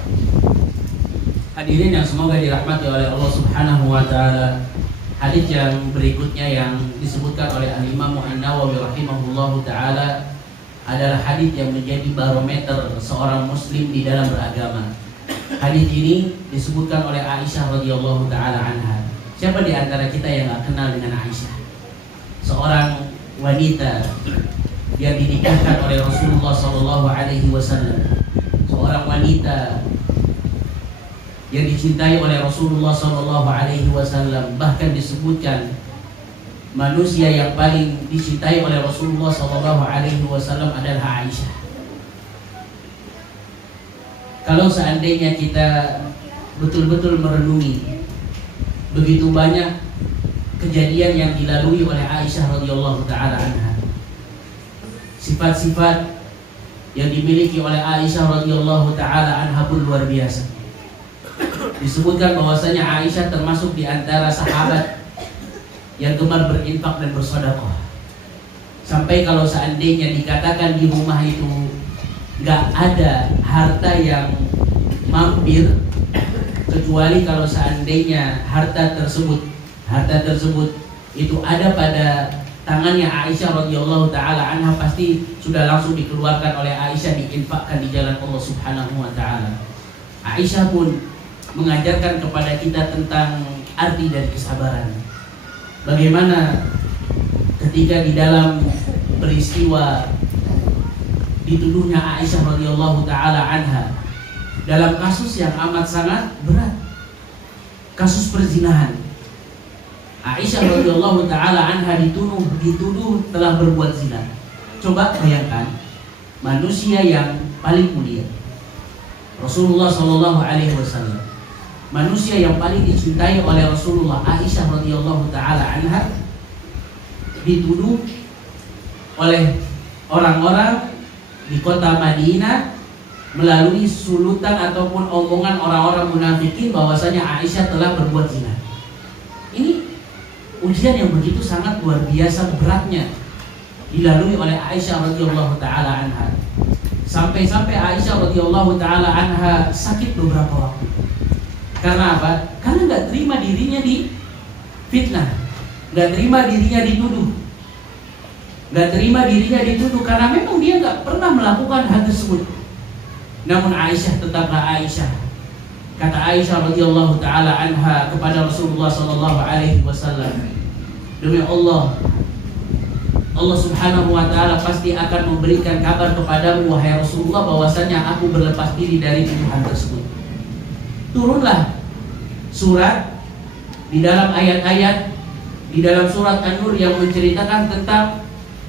Hadirin yang semoga dirahmati oleh Allah Subhanahu wa taala. Hadis yang berikutnya yang disebutkan oleh Al-Imam An-Nawawi rahimahullahu taala adalah hadis yang menjadi barometer seorang muslim di dalam beragama. Hadis ini disebutkan oleh Aisyah radhiyallahu taala anha. Siapa di antara kita yang enggak kenal dengan Aisyah? Seorang wanita yang dinikahkan oleh Rasulullah sallallahu alaihi wasallam. Seorang wanita yang dicintai oleh Rasulullah sallallahu alaihi wasallam, bahkan disebutkan manusia yang paling dicintai oleh Rasulullah sallallahu alaihi wasallam adalah Aisyah. Kalau seandainya kita betul-betul merenungi begitu banyak kejadian yang dilalui oleh Aisyah radhiyallahu taala anha, sifat-sifat yang dimiliki oleh Aisyah radhiyallahu taala anha pun luar biasa. Disebutkan bahwasanya Aisyah termasuk di antara sahabat yang gemar berinfak dan bersedekah. Sampai kalau seandainya dikatakan di rumah itu nggak ada harta yang mampir, kecuali kalau seandainya harta tersebut itu ada pada tangannya Aisyah radhiyallahu taala anha, pasti sudah langsung dikeluarkan oleh Aisyah, diinfakkan di jalan Allah Subhanahu wa taala. Aisyah pun mengajarkan kepada kita tentang arti dari kesabaran. Bagaimana ketika di dalam peristiwa dituduhnya Aisyah radhiyallahu taala anha dalam kasus yang amat sangat berat, kasus perzinahan. Aisyah radhiyallahu taala anha dituduh telah berbuat zina. Coba bayangkan, manusia yang paling mulia, Rasulullah sallallahu alaihi wasallam, manusia yang paling dicintai oleh Rasulullah, Aisyah radhiyallahu taala anha, dituduh oleh orang-orang di kota Madinah melalui sulutan ataupun omongan orang-orang munafikin bahwasanya Aisyah telah berbuat zina. ujian yang begitu sangat luar biasa beratnya dilalui oleh Aisyah radhiyallahu taala anha. Sampai-sampai Aisyah radhiyallahu taala anha sakit beberapa waktu. Karena apa? Karena nggak terima dirinya di fitnah, nggak terima dirinya dituduh, nggak terima dirinya dituduh karena memang dia nggak pernah melakukan hal tersebut. Namun Aisyah tetaplah Aisyah. Kata Aisyah radhiyallahu taala anha kepada Rasulullah sallallahu alaihi wasallam, demi Allah, Allah subhanahu wa ta'ala pasti akan memberikan kabar kepadamu wahai Rasulullah bahwasanya aku berlepas diri dari tuduhan tersebut. Turunlah surat di dalam ayat-ayat di dalam surat An-Nur yang menceritakan tentang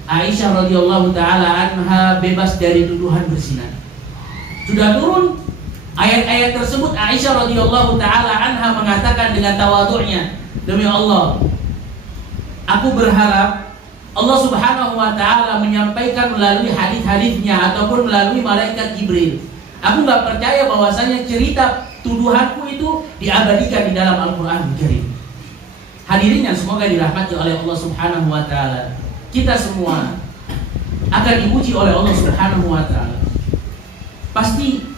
Aisyah radhiyallahu taala anha bebas dari tuduhan berzina. Sudah turun ayat-ayat tersebut, Aisyah radhiyallahu taala anha mengatakan dengan tawadhu'nya, demi Allah, aku berharap Allah subhanahu wa ta'ala menyampaikan melalui hadis-hadisnya ataupun melalui malaikat Jibril. Aku gak percaya bahwasanya cerita tuduhanku itu diabadikan di dalam Al-Quran Karim. Hadirin yang semoga dirahmati oleh Allah subhanahu wa ta'ala, kita semua akan diuji oleh Allah subhanahu wa ta'ala. Pasti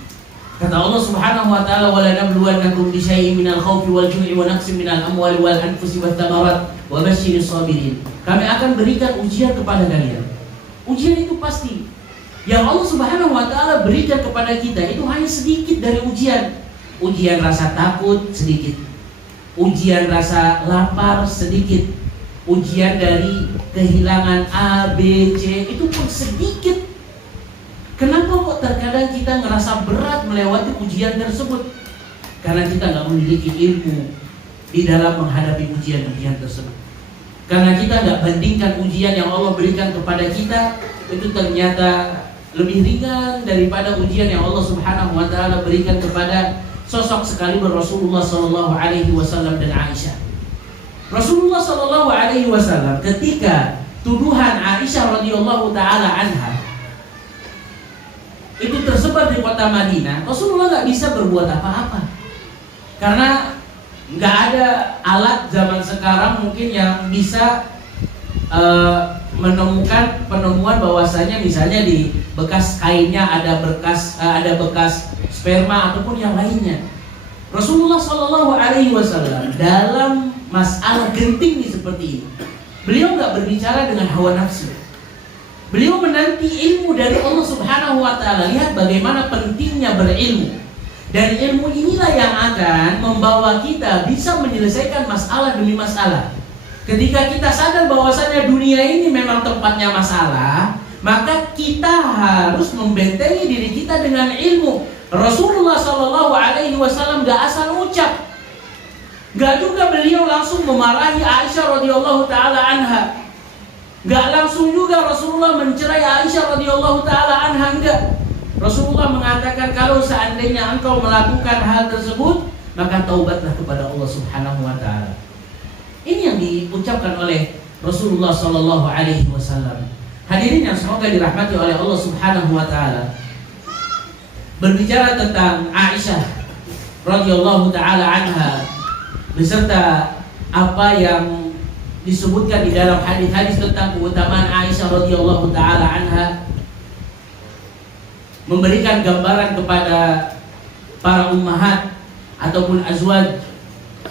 kata Allah subhanahu wa ta'ala, wala nabluwannakum bisyai'in minal khawfi wal ju'i wa naqsin minal amwali wal anfusi wath thamarat wa basyiris sabirin. Kami akan berikan ujian kepada kalian. Ujian itu pasti. Yang Allah subhanahu wa ta'ala berikan kepada kita itu hanya sedikit dari ujian. Ujian rasa takut sedikit, ujian rasa lapar sedikit, ujian dari kehilangan A, B, C itu pun sedikit. Kenapa kok terkadang kita ngerasa berat melewati ujian tersebut? Karena kita nggak memiliki ilmu di dalam menghadapi ujian-ujian tersebut. Karena kita nggak bandingkan ujian yang Allah berikan kepada kita itu ternyata lebih ringan daripada ujian yang Allah subhanahu wa ta'ala berikan kepada sosok sekaliber Rasulullah sallallahu alaihi wasallam dan Aisyah. Rasulullah sallallahu alaihi wasallam ketika tuduhan Aisyah radhiyallahu taala anha itu tersebar di kota Madinah, Rasulullah nggak bisa berbuat apa-apa karena nggak ada alat zaman sekarang mungkin yang bisa menemukan penemuan bahwasanya misalnya di bekas kainnya ada bekas sperma ataupun yang lainnya. Rasulullah Shallallahu Alaihi Wasallam dalam masalah genting seperti ini, beliau nggak berbicara dengan hawa nafsu. Beliau menanti ilmu dari Allah Subhanahu Wa Taala. Lihat bagaimana pentingnya berilmu. Dan ilmu inilah yang akan membawa kita bisa menyelesaikan masalah demi masalah. Ketika kita sadar bahwasanya dunia ini memang tempatnya masalah, maka kita harus membentengi diri kita dengan ilmu. Rasulullah Shallallahu Alaihi Wasallam gak asal ucap, gak juga beliau langsung memarahi Aisyah radhiyallahu taala anha, gak langsung juga Rasulullah mencerai Aisyah radhiyallahu taala anha, enggak. Rasulullah mengatakan kalau seandainya engkau melakukan hal tersebut, maka taubatlah kepada Allah Subhanahu wa taala. Ini yang diucapkan oleh Rasulullah sallallahu alaihi wasallam. Hadirin yang semoga dirahmati oleh Allah Subhanahu wa taala. Berbicara tentang Aisyah radhiyallahu taala anha beserta apa yang disebutkan di dalam hadis-hadis tentang keutamaan Aisyah radhiyallahu taala anha, memberikan gambaran kepada para ummahat ataupun azwaj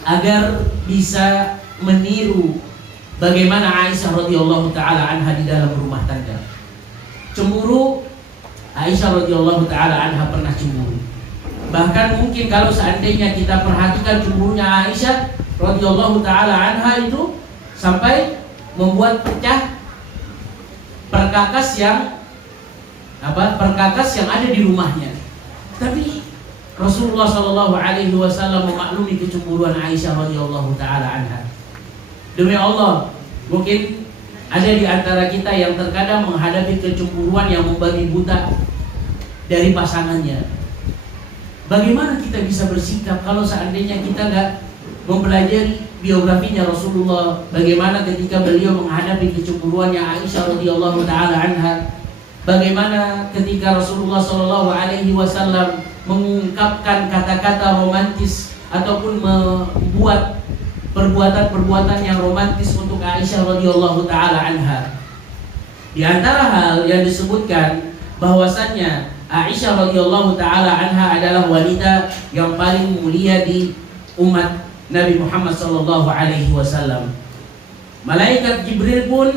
agar bisa meniru bagaimana Aisyah radhiyallahu taala anha di dalam rumah tangga. Cemburu, Aisyah radhiyallahu taala anha pernah cemburu. Bahkan mungkin kalau seandainya kita perhatikan cemburunya Aisyah radhiyallahu taala anha itu sampai membuat pecah perkakas yang ada di rumahnya. Tapi Rasulullah Shallallahu Alaihi Wasallam memaklumi kecemburuan Aisyah radhiyallahu taala anha. Demi Allah, mungkin ada di antara kita yang terkadang menghadapi kecemburuan yang membabi buta dari pasangannya. Bagaimana kita bisa bersikap kalau seandainya kita nggak mempelajari biografinya Rasulullah? Bagaimana ketika beliau menghadapi kecemburuannya Aisyah radhiyallahu taala anha? Bagaimana ketika Rasulullah Shallallahu Alaihi Wasallam mengungkapkan kata-kata romantis ataupun membuat perbuatan-perbuatan yang romantis untuk Aisyah radhiyallahu taala anha. Di antara hal yang disebutkan bahwasannya Aisyah radhiyallahu taala anha adalah wanita yang paling mulia di umat Nabi Muhammad sallallahu alaihi wasallam. Malaikat Jibril pun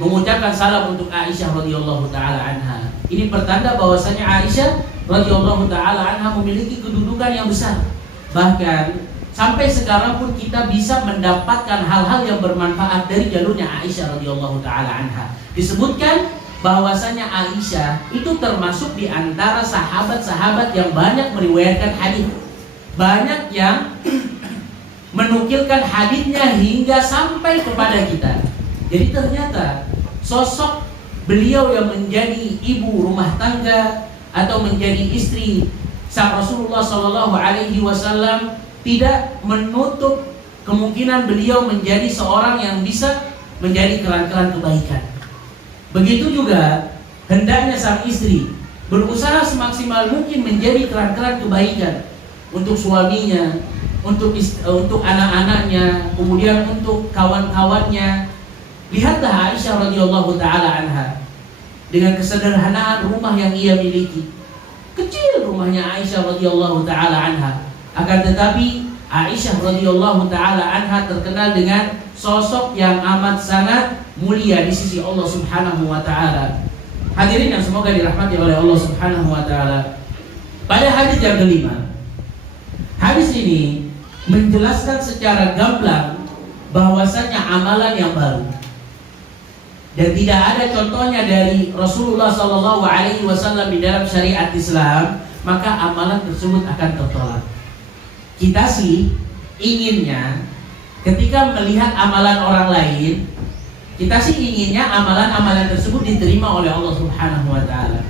mengucapkan salam untuk Aisyah radhiyallahu taala anha. Ini pertanda bahwasanya Aisyah radhiyallahu taala anha memiliki kedudukan yang besar. Bahkan sampai sekarang pun kita bisa mendapatkan hal-hal yang bermanfaat dari jalurnya Aisyah radhiyallahu taala anha. Disebutkan bahwasanya Aisyah itu termasuk di antara sahabat-sahabat yang banyak meriwayatkan hadis. Banyak yang menukilkan hadisnya hingga sampai kepada kita. Jadi ternyata sosok beliau yang menjadi ibu rumah tangga atau menjadi istri sang Rasulullah Shallallahu Alaihi Wasallam tidak menutup kemungkinan beliau menjadi seorang yang bisa menjadi keran-keran kebaikan. Begitu juga hendaknya sang istri berusaha semaksimal mungkin menjadi keran-keran kebaikan untuk suaminya, untuk anak-anaknya, kemudian untuk kawan-kawannya. Lihatlah Aisyah radhiyallahu taala anha dengan kesederhanaan rumah yang ia miliki. Kecil rumahnya Aisyah radhiyallahu taala anha. Akan tetapi Aisyah radhiyallahu taala anha terkenal dengan sosok yang amat sangat mulia di sisi Allah Subhanahu wa taala. Hadirin yang semoga dirahmati oleh Allah Subhanahu wa taala. Pada hadis yang kelima, hadis ini menjelaskan secara gamblang bahwasanya amalan yang baru dan tidak ada contohnya dari Rasulullah Sallallahu Alaihi Wasallam di dalam syariat Islam, maka amalan tersebut akan tertolak. Kita sih inginnya ketika melihat amalan orang lain, kita sih inginnya amalan-amalan tersebut diterima oleh Allah Subhanahu Wa Taala.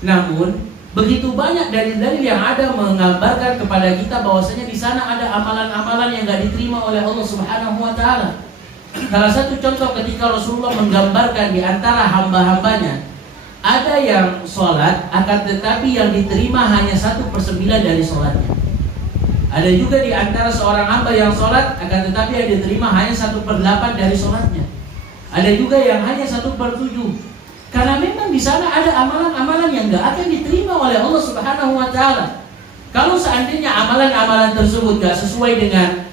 Namun begitu banyak dalil-dalil yang ada menggambarkan kepada kita bahwasanya di sana ada amalan-amalan yang tidak diterima oleh Allah Subhanahu Wa Taala. Salah satu contoh ketika Rasulullah menggambarkan di antara hamba-hambanya, ada yang sholat akan tetapi yang diterima hanya 1/9 dari sholatnya. Ada juga di antara seorang hamba yang sholat akan tetapi yang diterima hanya 1/8 dari sholatnya. Ada juga yang hanya 1/7. Karena memang di sana ada amalan-amalan yang gak akan diterima oleh Allah Subhanahu Wa Taala. Kalau seandainya amalan-amalan tersebut gak sesuai dengan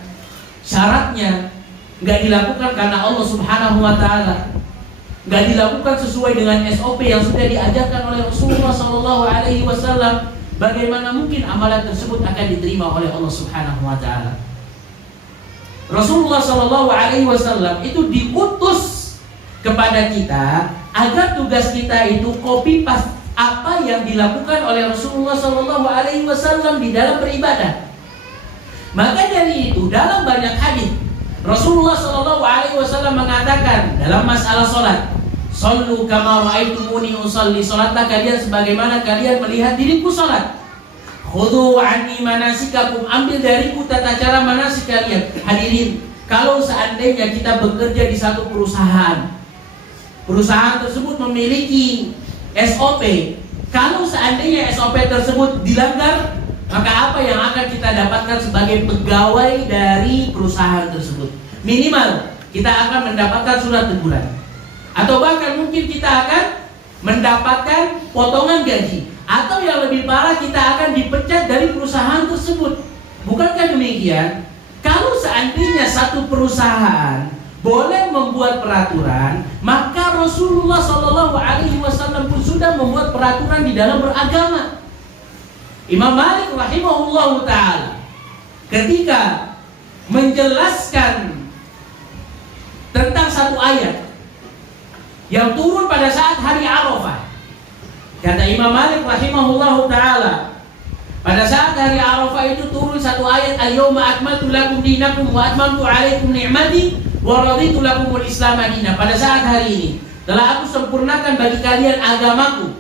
syaratnya, gak dilakukan karena Allah Subhanahu Wa Taala, gak dilakukan sesuai dengan SOP yang sudah diajarkan oleh Rasulullah Sallallahu Alaihi Wasallam, bagaimana mungkin amalan tersebut akan diterima oleh Allah Subhanahu Wa Taala? Rasulullah Sallallahu Alaihi Wasallam itu diutus kepada kita agar tugas kita itu copy paste apa yang dilakukan oleh Rasulullah Sallallahu Alaihi Wasallam di dalam beribadah. Maka dari itu dalam banyak hadis Rasulullah Sallallahu Alaihi Wasallam mengatakan dalam masalah solat, "Shallu kama ra'aitumuni usalli." Salatlah kalian sebagaimana kalian melihat diriku salat. "Khudhu anni manasikakum." Ambil dariku tata cara manasik kalian. Hadirin, kalau seandainya kita bekerja di satu perusahaan, perusahaan tersebut memiliki SOP. Kalau seandainya SOP tersebut dilanggar, maka apa yang akan kita dapatkan sebagai pegawai dari perusahaan tersebut? Minimal kita akan mendapatkan surat teguran, atau bahkan mungkin kita akan mendapatkan potongan gaji, atau yang lebih parah kita akan dipecat dari perusahaan tersebut. Bukankah demikian? Kalau seandainya satu perusahaan boleh membuat peraturan, maka Rasulullah Shallallahu Alaihi Wasallam pun sudah membuat peraturan di dalam beragama. Imam Malik rahimahullahu taala ketika menjelaskan tentang satu ayat yang turun pada saat hari Arafah, kata Imam Malik rahimahullahu taala, pada saat hari Arafah itu turun satu ayat, "Al-yawma akmaltu lakum dinakum wa atmamtu alaikum ni'mati wa raditu lakumul Islam madinah." Pada saat hari ini telah aku sempurnakan bagi kalian agamaku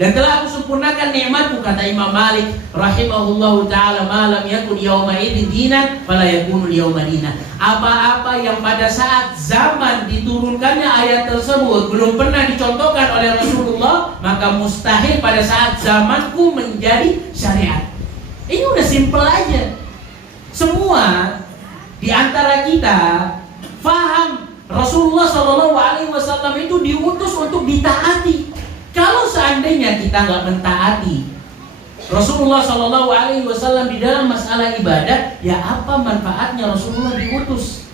dan telah aku sempurnakan nikmatku, kata Imam Malik rahimahullahu taala, "Malam yakun yauma idzin dinan fala yakunu yauma dinah." Apa-apa yang pada saat zaman diturunkannya ayat tersebut belum pernah dicontohkan oleh Rasulullah, maka mustahil pada saat zamanku menjadi syariat. Ini udah simple aja. Semua di antara kita faham Rasulullah Shallallahu Alaihi Wasallam itu diutus untuk ditaati. Kalau seandainya kita nggak mentaati Rasulullah Shallallahu Alaihi Wasallam di dalam masalah ibadah, ya apa manfaatnya Rasulullah diutus?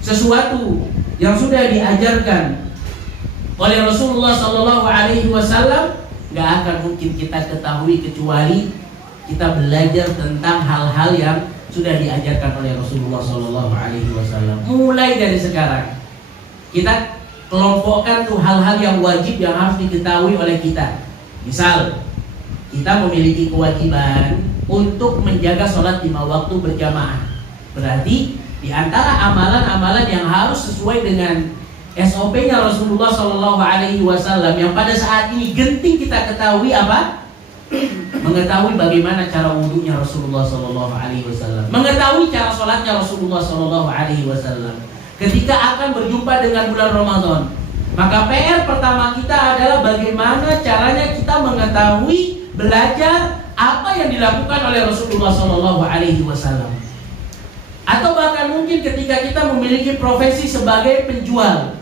Sesuatu yang sudah diajarkan oleh Rasulullah Shallallahu Alaihi Wasallam nggak akan mungkin kita ketahui kecuali kita belajar tentang hal-hal yang sudah diajarkan oleh Rasulullah Shallallahu Alaihi Wasallam. Mulai dari sekarang kita kelompokkan tuh hal-hal yang wajib yang harus diketahui oleh kita. Misal kita memiliki kewajiban untuk menjaga sholat 5 waktu berjamaah. Berarti di antara amalan-amalan yang harus sesuai dengan SOP-nya Rasulullah Shallallahu Alaihi Wasallam yang pada saat ini genting kita ketahui apa? Mengetahui bagaimana cara wudhunya Rasulullah Shallallahu Alaihi Wasallam, mengetahui cara sholatnya Rasulullah Shallallahu Alaihi Wasallam. Ketika akan berjumpa dengan bulan Ramadan, maka PR pertama kita adalah bagaimana caranya kita mengetahui, belajar apa yang dilakukan oleh Rasulullah Shallallahu Alaihi Wasallam. Atau bahkan mungkin ketika kita memiliki profesi sebagai penjual,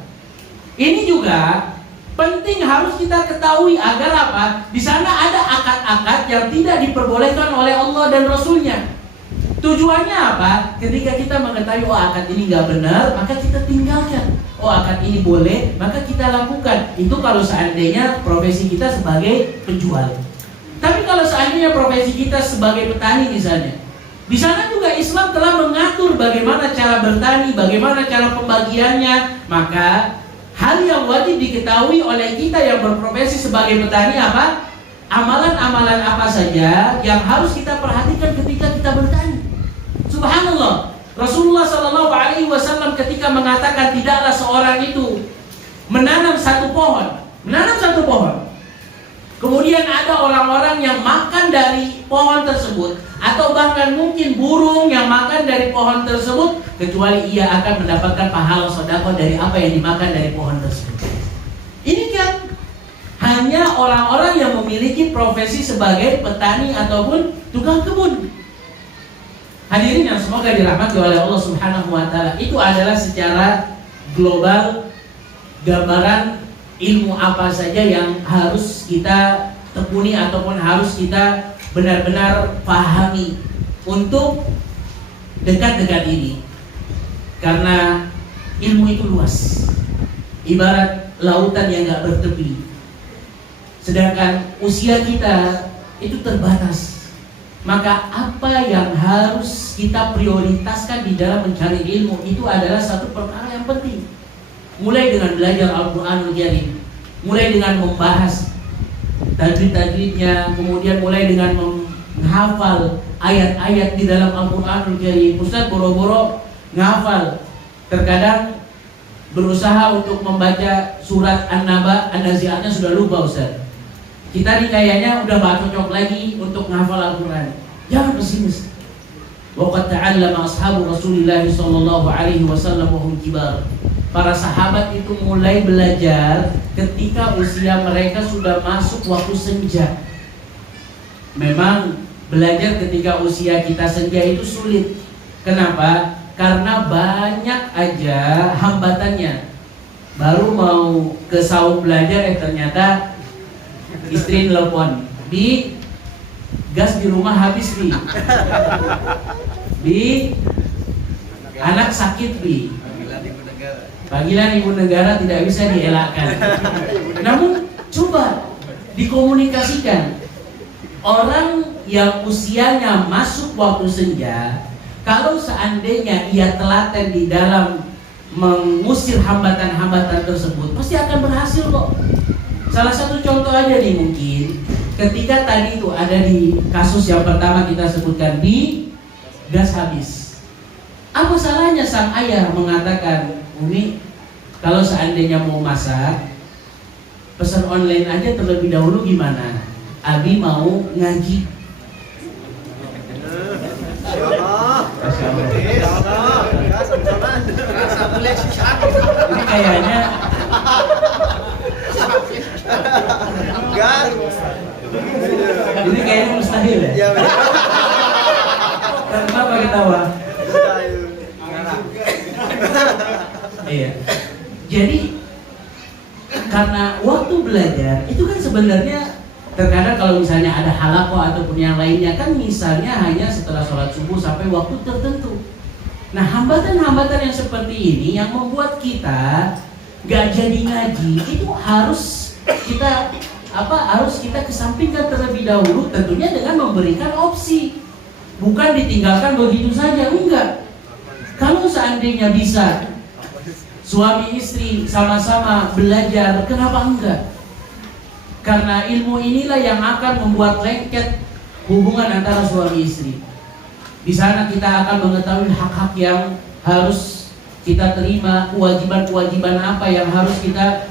ini juga penting harus kita ketahui agar apa? Di sana ada akad-akad yang tidak diperbolehkan oleh Allah dan Rasulnya. Tujuannya apa? Ketika kita mengetahui akad ini nggak benar, maka kita tinggalkan. Akad ini boleh, maka kita lakukan. Itu kalau seandainya profesi kita sebagai penjual. Tapi kalau seandainya profesi kita sebagai petani misalnya, di sana juga Islam telah mengatur bagaimana cara bertani, bagaimana cara pembagiannya. Maka hal yang wajib diketahui oleh kita yang berprofesi sebagai petani apa? Amalan-amalan apa saja yang harus kita perhatikan ketika kita bertani. Subhanallah, Rasulullah Shallallahu Alaihi Wasallam ketika mengatakan tidaklah seorang itu menanam satu pohon, kemudian ada orang-orang yang makan dari pohon tersebut, atau bahkan mungkin burung yang makan dari pohon tersebut, kecuali ia akan mendapatkan pahala sedekah dari apa yang dimakan dari pohon tersebut. Ini kan hanya orang-orang yang memiliki profesi sebagai petani ataupun tukang kebun. Hadirin yang semoga dirahmati oleh Allah Subhanahu wa taala, itu adalah secara global gambaran ilmu apa saja yang harus kita tekuni ataupun harus kita benar-benar pahami untuk dekat-dekat ini. Karena ilmu itu luas, ibarat lautan yang gak bertepi. Sedangkan usia kita itu terbatas. Maka apa yang harus kita prioritaskan di dalam mencari ilmu itu adalah satu perkara yang penting. Mulai dengan belajar Al-Quranul Karim, mulai dengan membahas tajwid-tajwidnya, kemudian mulai dengan menghafal ayat-ayat di dalam Al-Quranul Karim. Ustaz boro-boro ngafal, terkadang berusaha untuk membaca surat An-Naba, An-Nazi'atnya sudah lupa Ustaz. Kita nih kayaknya udah gak cocok lagi untuk menghafal Al-Quran. Jangan pesimis. Waqad ta'allama ashabu Rasulillah sallallahu alaihi wasallam wa hum kibar. Para sahabat itu mulai belajar ketika usia mereka sudah masuk waktu senja. Memang belajar ketika usia kita senja itu sulit. Kenapa? Karena banyak aja hambatannya. Baru mau ke saung belajar ternyata istri telepon, Bi, gas di rumah habis Bi. Bi, anak sakit Bi. Panggilan ibu negara tidak bisa dielakkan. Namun coba dikomunikasikan. Orang yang usianya masuk waktu senja, kalau seandainya ia telaten di dalam mengusir hambatan-hambatan tersebut, pasti akan berhasil kok. Salah satu contoh aja nih mungkin, ketika tadi itu ada di kasus yang pertama kita sebutkan, di gas habis. Apa salahnya sang ayah mengatakan, Umi, kalau seandainya mau masak, pesan online aja terlebih dahulu gimana? Abi mau ngaji. Ini kayaknya ini kayaknya mustahil ya? Kenapa ketawa? Iya. Jadi karena waktu belajar itu kan sebenarnya terkadang kalau misalnya ada halaqah ataupun yang lainnya kan misalnya hanya setelah sholat subuh sampai waktu tertentu. Nah hambatan-hambatan yang seperti ini yang membuat kita gak jadi ngaji itu harus kita kesampingkan terlebih dahulu, tentunya dengan memberikan opsi, bukan ditinggalkan begitu saja, enggak. Kalau seandainya bisa suami istri sama-sama belajar, kenapa enggak? Karena ilmu inilah yang akan membuat lengket hubungan antara suami istri. Di sana kita akan mengetahui hak-hak yang harus kita terima, kewajiban-kewajiban apa yang harus kita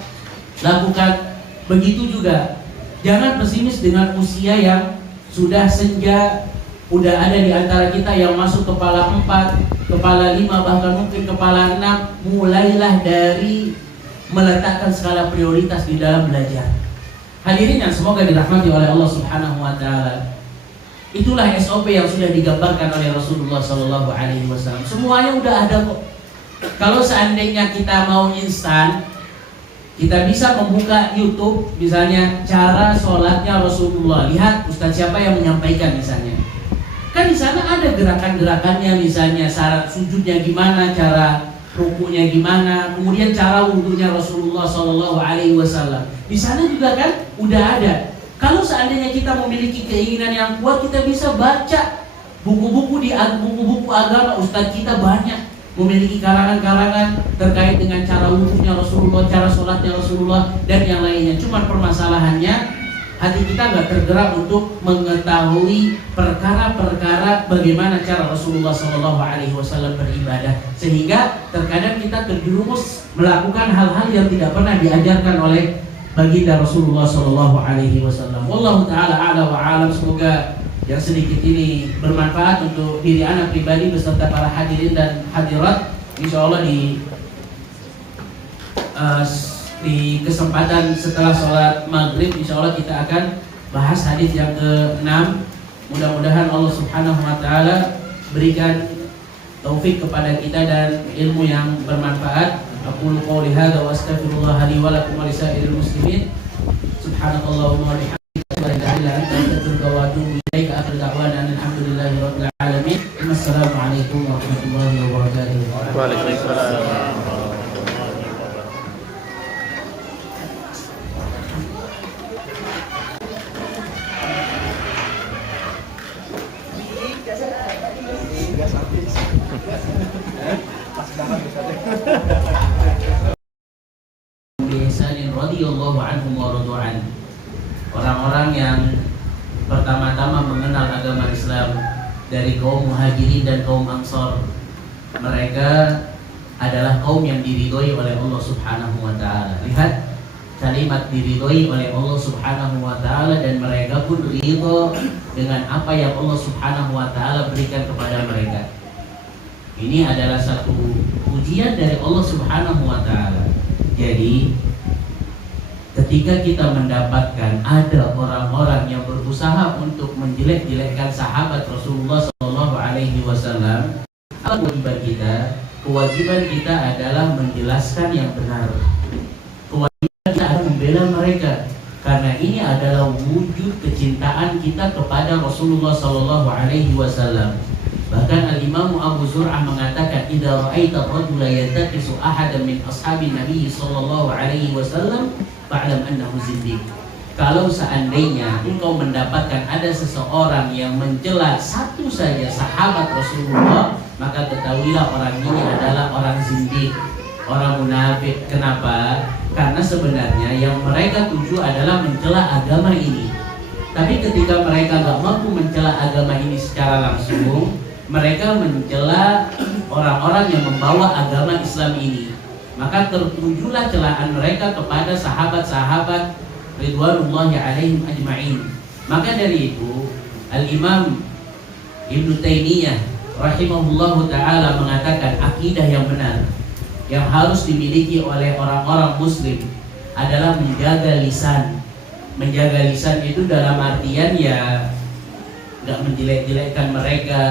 lakukan. Begitu juga, jangan pesimis dengan usia yang sudah senja, udah ada di antara kita yang masuk kepala 4, kepala 5, bahkan mungkin kepala 6. Mulailah dari meletakkan skala prioritas di dalam belajar. Hadirin yang semoga dirahmati oleh Allah Subhanahu wa taala. Itulah SOP yang sudah digambarkan oleh Rasulullah sallallahu alaihi wasallam. Semuanya udah ada kok. Kalau seandainya kita mau instan, kita bisa membuka YouTube misalnya cara sholatnya Rasulullah. Lihat ustaz siapa yang menyampaikan misalnya. Kan di sana ada gerakan-gerakannya, misalnya syarat sujudnya gimana, cara rukunya gimana, kemudian cara wudunya Rasulullah Shallallahu Alaihi Wasallam. Di sana juga kan udah ada. Kalau seandainya kita memiliki keinginan yang kuat, kita bisa baca buku-buku agama. Ustadz kita banyak memiliki karangan-karangan terkait dengan cara wudunya Rasulullah, cara sholatnya Rasulullah, dan yang lainnya. Cuma permasalahannya hati kita nggak tergerak untuk mengetahui perkara-perkara bagaimana cara Rasulullah Shallallahu Alaihi Wasallam beribadah, sehingga terkadang kita terjerumus melakukan hal-hal yang tidak pernah diajarkan oleh baginda Rasulullah Shallallahu Alaihi Wasallam. Wallahu taala a'la wa a'lam. Semoga yang sedikit ini bermanfaat untuk diri anak pribadi beserta para hadirin dan hadirat. Insya Allah di kesempatan setelah sholat maghrib, insya Allah kita akan bahas hadis yang ke-6. Mudah-mudahan Allah Subhanahu wa taala berikan taufik kepada kita dan ilmu yang bermanfaat. Aqulu qouli hadza wa astaghfirullah li wa lakum wa lisairil muslimin. Subhanakallahumma wa bihamdika la ilaha illa anta astaghfiruka wa atubu ilaika. Akhir da'wana alhamdulillahi rabbil alamin. Wassalamualaikum warahmatullahi wabarakatuh. Waalaikumsalam. Radhiyallahu anhum wa radu'an. Orang-orang yang pertama-tama mengenal agama Islam dari kaum Muhajirin dan kaum Ansar. Mereka adalah kaum yang diridhoi oleh Allah Subhanahu wa taala. Lihat kalimat diridhoi oleh Allah Subhanahu wa taala, dan mereka pun ridho dengan apa yang Allah Subhanahu wa taala berikan kepada mereka. Ini adalah satu ujian dari Allah Subhanahu wa taala. Jadi ketika kita mendapatkan ada orang-orang yang berusaha untuk menjelek-jelekkan sahabat Rasulullah Shallallahu Alaihi Wasallam, apa kewajiban kita? Kewajiban kita adalah menjelaskan yang benar. Kewajiban kita adalah membela mereka, karena ini adalah wujud kecintaan kita kepada Rasulullah Shallallahu Alaihi Wasallam. Bahkan Al-Imam Abu Zur'ah mengatakan, "Idza ra'aita ar-rajula yantaqisu ahadan min ashabin Nabi sallallahu alaihi wasallam, fa'lam annahu zindiq." Kalau seandainya engkau mendapatkan ada seseorang yang mencela satu saja sahabat Rasulullah, maka ketahuilah orang ini adalah orang zindiq, orang munafik. Kenapa? Karena sebenarnya yang mereka tuju adalah mencela agama ini. Tapi ketika mereka gak mampu mencela agama ini secara langsung, mereka mencela orang-orang yang membawa agama Islam ini, maka tertujulah celaan mereka kepada sahabat-sahabat ridwanullahi alaihim ajma'in. Maka dari itu Al-Imam Ibnu Taimiyah rahimahullahu ta'ala mengatakan akidah yang benar yang harus dimiliki oleh orang-orang muslim adalah menjaga lisan. Menjaga lisan itu dalam artian ya gak menjelek-jelekkan mereka,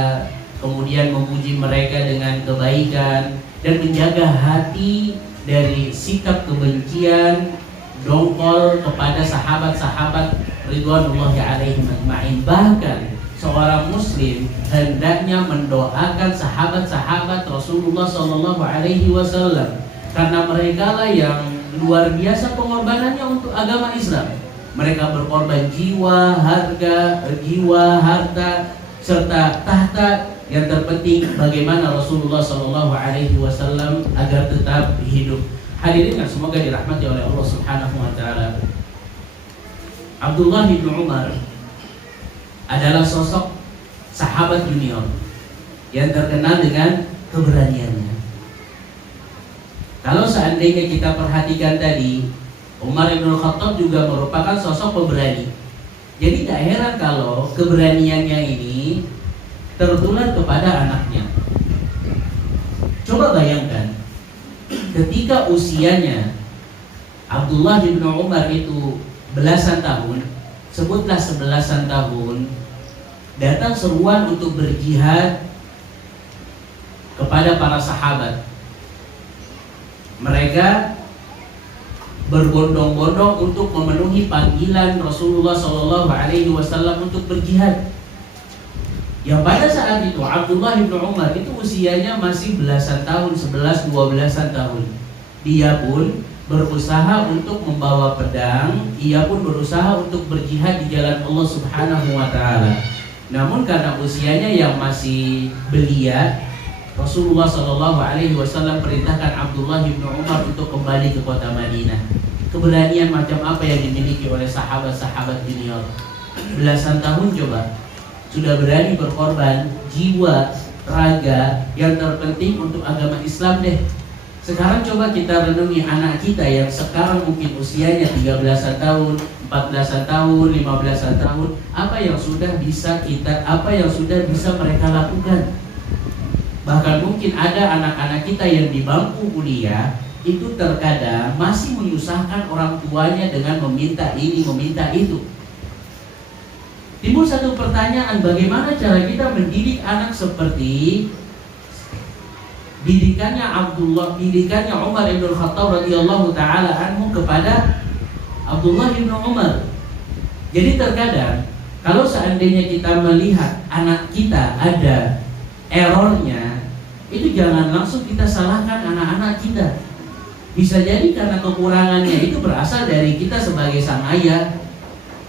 kemudian memuji mereka dengan kebaikan, dan menjaga hati dari sikap kebencian, dongkol kepada sahabat-sahabat ridwanullahi alaihim ajma'in. Bahkan seorang muslim hendaknya mendoakan sahabat-sahabat Rasulullah sallallahu alaihi wasallam, karena mereka lah yang luar biasa pengorbanannya untuk agama Islam. Mereka berkorban jiwa, harta, serta tahta. Yang terpenting bagaimana Rasulullah sallallahu alaihi wasallam agar tetap hidup. Hadirin yang semoga dirahmati oleh Allah Subhanahu wa taala. Abdullah bin Umar adalah sosok sahabat junior yang terkenal dengan keberaniannya. Kalau seandainya kita perhatikan tadi, Umar bin Khattab juga merupakan sosok pemberani. Jadi tidak heran kalau keberaniannya ini tertular kepada anaknya. Coba bayangkan, ketika usianya Abdullah bin Umar itu belasan tahun, sebutlah 11 tahun, datang seruan untuk berjihad kepada para sahabat. Mereka berbondong-bondong untuk memenuhi panggilan Rasulullah SAW untuk berjihad. Yang pada saat itu Abdullah bin Umar itu usianya masih belasan tahun, 11-12 tahun. Dia pun berusaha untuk membawa pedang, ia pun berusaha untuk berjihad di jalan Allah Subhanahu wa taala. Namun karena usianya yang masih belia, Rasulullah sallallahu alaihi wasallam perintahkan Abdullah bin Umar untuk kembali ke kota Madinah. Keberanian macam apa yang dimiliki oleh sahabat-sahabat junior? Belasan tahun coba, sudah berani berkorban jiwa, raga, yang terpenting untuk agama Islam deh. Sekarang coba kita renungi anak kita yang sekarang mungkin usianya 13 tahun, 14 tahun, 15 tahun, apa yang sudah bisa mereka lakukan. Bahkan mungkin ada anak-anak kita yang di bangku kuliah itu terkadang masih menyusahkan orang tuanya dengan meminta ini, meminta itu. Timbul satu pertanyaan, bagaimana cara kita mendidik anak seperti didikannya Umar bin Khattab radhiyallahu taala anhu kepada Abdullah bin Umar. Jadi terkadang kalau seandainya kita melihat anak kita ada errornya, itu jangan langsung kita salahkan anak-anak kita. Bisa jadi karena kekurangannya itu berasal dari kita sebagai sang ayah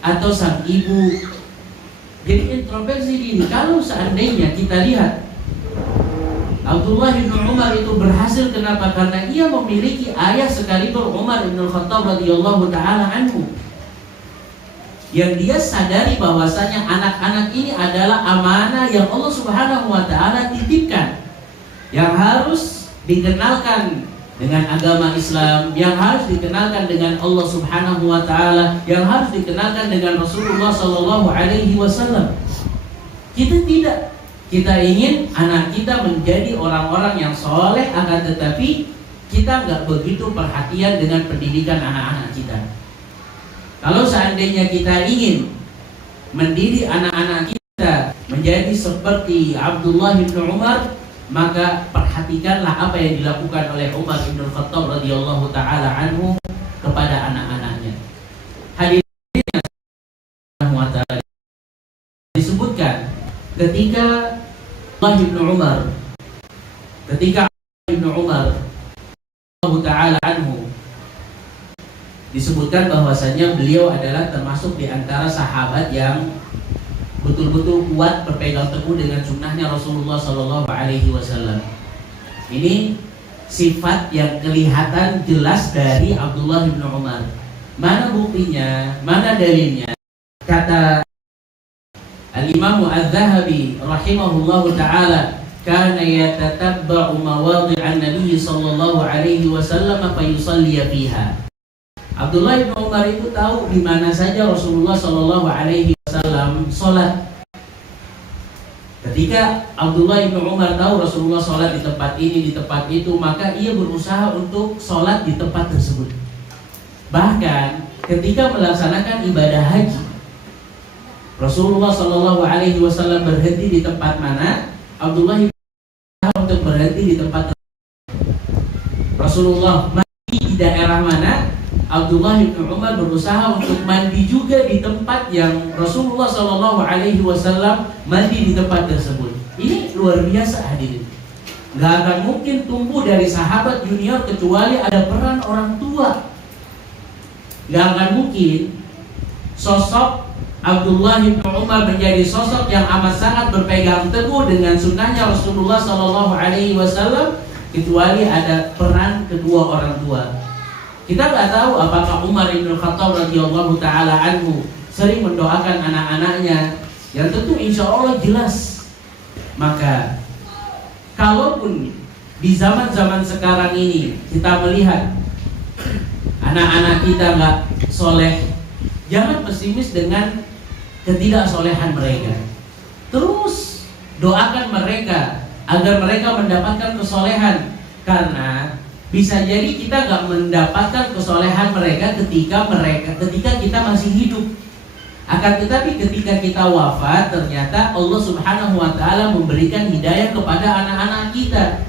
atau sang ibu. Jadi introspeksi diri. Kalau seandainya kita lihat Abdullah bin Umar itu berhasil, kenapa? Karena ia memiliki ayah sekaligus Umar bin Khattab radhiyallahu taala anhu, yang dia sadari bahwasanya anak-anak ini adalah amanah yang Allah Subhanahu wa taala titipkan, yang harus dikenalkan dengan agama Islam, yang harus dikenalkan dengan Allah Subhanahu wa taala, yang harus dikenalkan dengan Rasulullah sallallahu alaihi wasallam. Kita tidak, kita ingin anak kita menjadi orang-orang yang soleh, akan tetapi kita nggak begitu perhatian dengan pendidikan anak-anak kita. Kalau seandainya kita ingin mendidik anak-anak kita menjadi seperti Abdullah bin Umar, maka perhatikanlah apa yang dilakukan oleh Umar bin Khattab radhiyallahu taala anhu kepada anak-anaknya. Hadirin wa ta'ala, disebutkan ketika Abdullah bin Umar radhiyallahu taala anhu, disebutkan bahwasanya beliau adalah termasuk di antara sahabat yang betul-betul kuat berpegang teguh dengan sunnahnya Rasulullah Sallallahu Alaihi Wasallam. Ini sifat yang kelihatan jelas dari Abdullah bin Umar. Mana buktinya? Mana dalilnya? Kata Al-Imam Az-Zahabi rahimahullahu taala, kana yatatabba'u mawadhi'an Nabi sallallahu alaihi wasallam fa yusalli fiha. Abdullah bin Umar itu tahu di mana saja Rasulullah sallallahu alaihi wasallam salat. Ketika Abdullah bin Umar tahu Rasulullah salat di tempat ini, di tempat itu, maka ia berusaha untuk salat di tempat tersebut. Bahkan ketika melaksanakan ibadah haji, Rasulullah sallallahu alaihi wasallam berhenti di tempat mana, Abdullah bin Umar untuk berhenti di tempat tersebut. Rasulullah mandi di daerah mana? Abdullah bin Umar berusaha untuk mandi juga di tempat yang Rasulullah SAW mandi di tempat tersebut. Ini luar biasa hadirin. Gak akan mungkin tumbuh dari sahabat junior kecuali ada peran orang tua. Gak akan mungkin sosok Abdullah bin Umar menjadi sosok yang amat sangat berpegang teguh dengan sunnahnya Rasulullah SAW kecuali ada peran kedua orang tua. Kita nggak tahu apakah Umar bin Khattab radhiyallahu taala anhu sering mendoakan anak-anaknya, yang tentu insya Allah jelas. Maka kalaupun di zaman-zaman sekarang ini kita melihat anak-anak kita nggak soleh, jangan pesimis dengan ketidaksolehan mereka. Terus doakan mereka agar mereka mendapatkan kesolehan, karena bisa jadi kita nggak mendapatkan kesolehan mereka ketika kita masih hidup. Akan tetapi ketika kita wafat, ternyata Allah Subhanahu wa Ta'ala memberikan hidayah kepada anak-anak kita.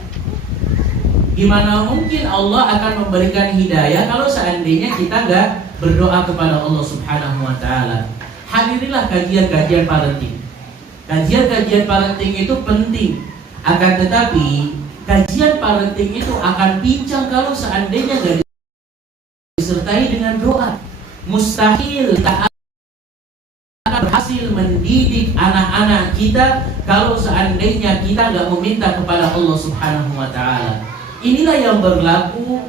Gimana mungkin Allah akan memberikan hidayah kalau seandainya kita nggak berdoa kepada Allah Subhanahu wa Ta'ala? Hadirilah kajian-kajian parenting. Kajian-kajian parenting itu penting. Akan tetapi kajian parenting itu akan pincang kalau seandainya nggak disertai dengan doa. Mustahil tak akan berhasil mendidik anak-anak kita kalau seandainya kita nggak meminta kepada Allah Subhanahu wa Ta'ala. Inilah yang berlaku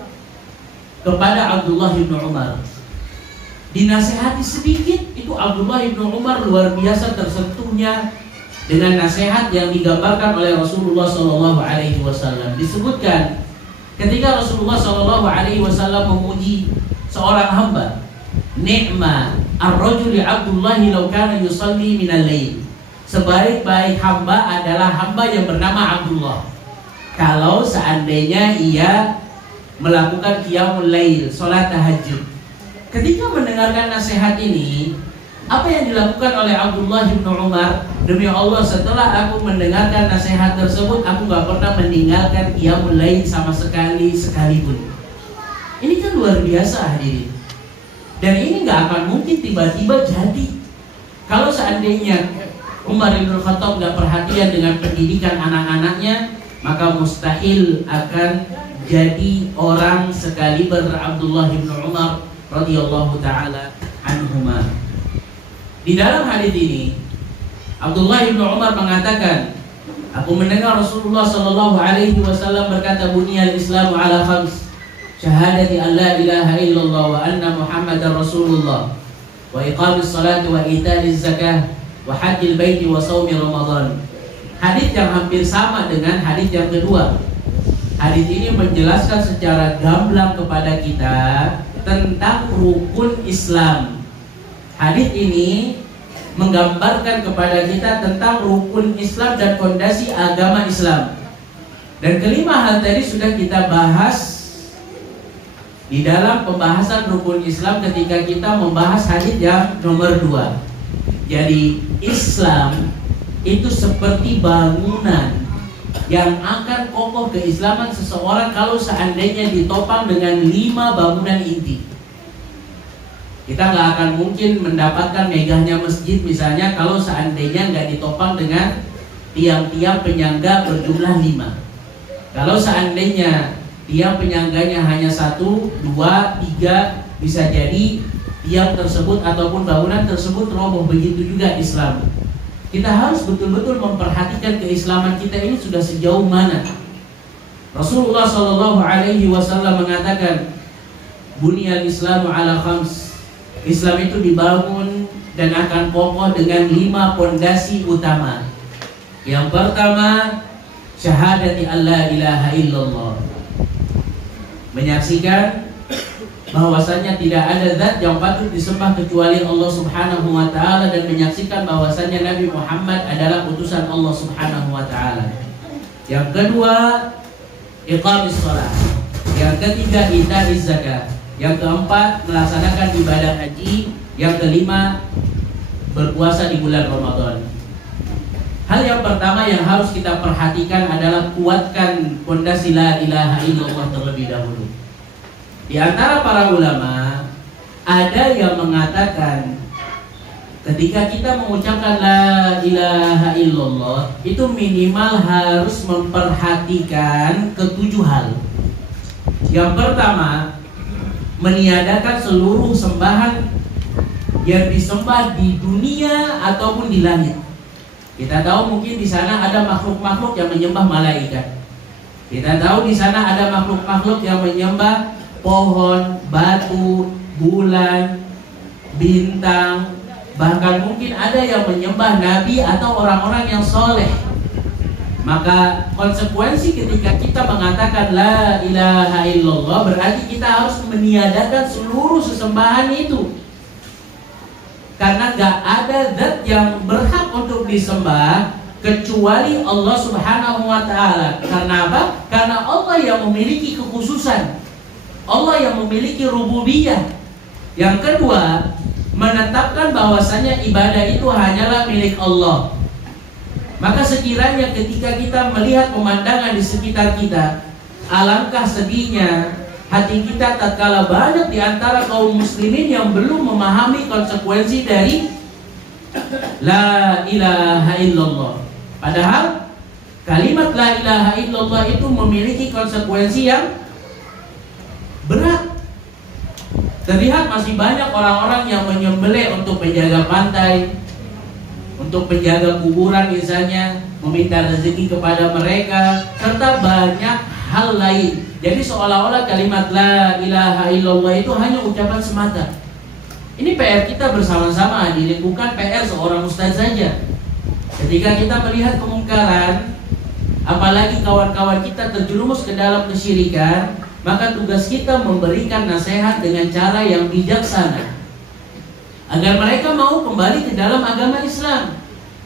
kepada Abdullah bin Umar. Dinasehati sedikit, itu Abdullah bin Umar luar biasa tersentuhnya dengan nasihat yang digambarkan oleh Rasulullah SAW. Disebutkan ketika Rasulullah SAW memuji seorang hamba, ni'ma ar-rajuli Abdullahi law kana yusalli minal lail. Sebaik-baik hamba adalah hamba yang bernama Abdullah kalau seandainya ia melakukan qiyamul lail, salat tahajud. Ketika mendengarkan nasihat ini, apa yang dilakukan oleh Abdullah bin Umar? Demi Allah, setelah aku mendengarkan nasihat tersebut, aku gak pernah meninggalkan qiyamul lail sama sekalipun. Ini kan luar biasa hadirin. Dan ini gak akan mungkin tiba-tiba jadi. Kalau seandainya Umar bin Khattab gak perhatian dengan pendidikan anak-anaknya, maka mustahil akan jadi orang sekaliber Abdullah bin Umar radhiyallahu taala anhuma. Di dalam hadis ini Abdullah bin Umar mengatakan, aku mendengar Rasulullah sallallahu alaihi wasallam berkata, buniyal Islamu ala khams, syahadati an la ilaha illallah wa anna Muhammadar Rasulullah, wa iqamis salati wa itaiz zakah, wa hajjil baiti wa shaumi Ramadan. Hadis yang hampir sama dengan hadis yang kedua. Hadis ini menjelaskan secara gamblang kepada kita tentang rukun Islam. Hadis ini menggambarkan kepada kita tentang rukun Islam dan fondasi agama Islam. Dan kelima hal tadi sudah kita bahas di dalam pembahasan rukun Islam ketika kita membahas hadis yang nomor 2. Jadi Islam itu seperti bangunan yang akan kokoh keislaman seseorang kalau seandainya ditopang dengan 5 bangunan inti. Kita nggak akan mungkin mendapatkan megahnya masjid misalnya kalau seandainya nggak ditopang dengan tiang-tiang penyangga berjumlah 5. Kalau seandainya tiang penyangganya hanya 1, 2, 3, bisa jadi tiang tersebut ataupun bangunan tersebut roboh. Begitu juga Islam. Kita harus betul-betul memperhatikan keislaman kita ini sudah sejauh mana. Rasulullah SAW mengatakan, buniyal Islamu ala khams. Islam itu dibangun dan akan kokoh dengan 5 pondasi utama. Yang pertama, syahadati alla ilaha illallah. Menyaksikan bahwasanya tidak ada zat yang patut disembah kecuali Allah Subhanahu wa Ta'ala, dan menyaksikan bahwasanya Nabi Muhammad adalah utusan Allah Subhanahu wa Ta'ala. Yang kedua, iqamis shalah. Yang ketiga, itaiz zakah. Yang keempat, melaksanakan ibadah haji. Yang kelima, berpuasa di bulan Ramadan. Hal yang pertama yang harus kita perhatikan adalah kuatkan pondasi la ilaha illallah terlebih dahulu. Di antara para ulama ada yang mengatakan ketika kita mengucapkan la ilaha illallah itu minimal harus memperhatikan ketujuh hal. Yang pertama, meniadakan seluruh sembahan yang disembah di dunia ataupun di langit. Kita tahu mungkin di sana ada makhluk-makhluk yang menyembah malaikat. Kita tahu di sana ada makhluk-makhluk yang menyembah pohon, batu, bulan, bintang, bahkan mungkin ada yang menyembah nabi atau orang-orang yang soleh. Maka konsekuensi ketika kita mengatakan la ilaha illallah berarti kita harus meniadakan seluruh sesembahan itu. Karena gak ada zat yang berhak untuk disembah kecuali Allah Subhanahu wa ta'ala. Karena apa? Karena Allah yang memiliki kekhususan, Allah yang memiliki rububiyah. Yang kedua, menetapkan bahwasanya ibadah itu hanyalah milik Allah. Maka sekiranya ketika kita melihat pemandangan di sekitar kita, alangkah sedihnya hati kita tatkala banyak di antara kaum muslimin yang belum memahami konsekuensi dari la ilaha illallah. Padahal kalimat la ilaha illallah itu memiliki konsekuensi yang berat. Terlihat masih banyak orang-orang yang menyembelih untuk menjaga pantai, untuk menjaga kuburan misalnya, meminta rezeki kepada mereka, serta banyak hal lain. Jadi seolah-olah kalimat la ilaha illallah itu hanya ucapan semata. Ini PR kita bersama-sama, hadirin, bukan PR seorang ustaz saja. Ketika kita melihat kemungkaran, apalagi kawan-kawan kita terjerumus ke dalam kesyirikan, maka tugas kita memberikan nasihat dengan cara yang bijaksana agar mereka mau kembali ke dalam agama Islam.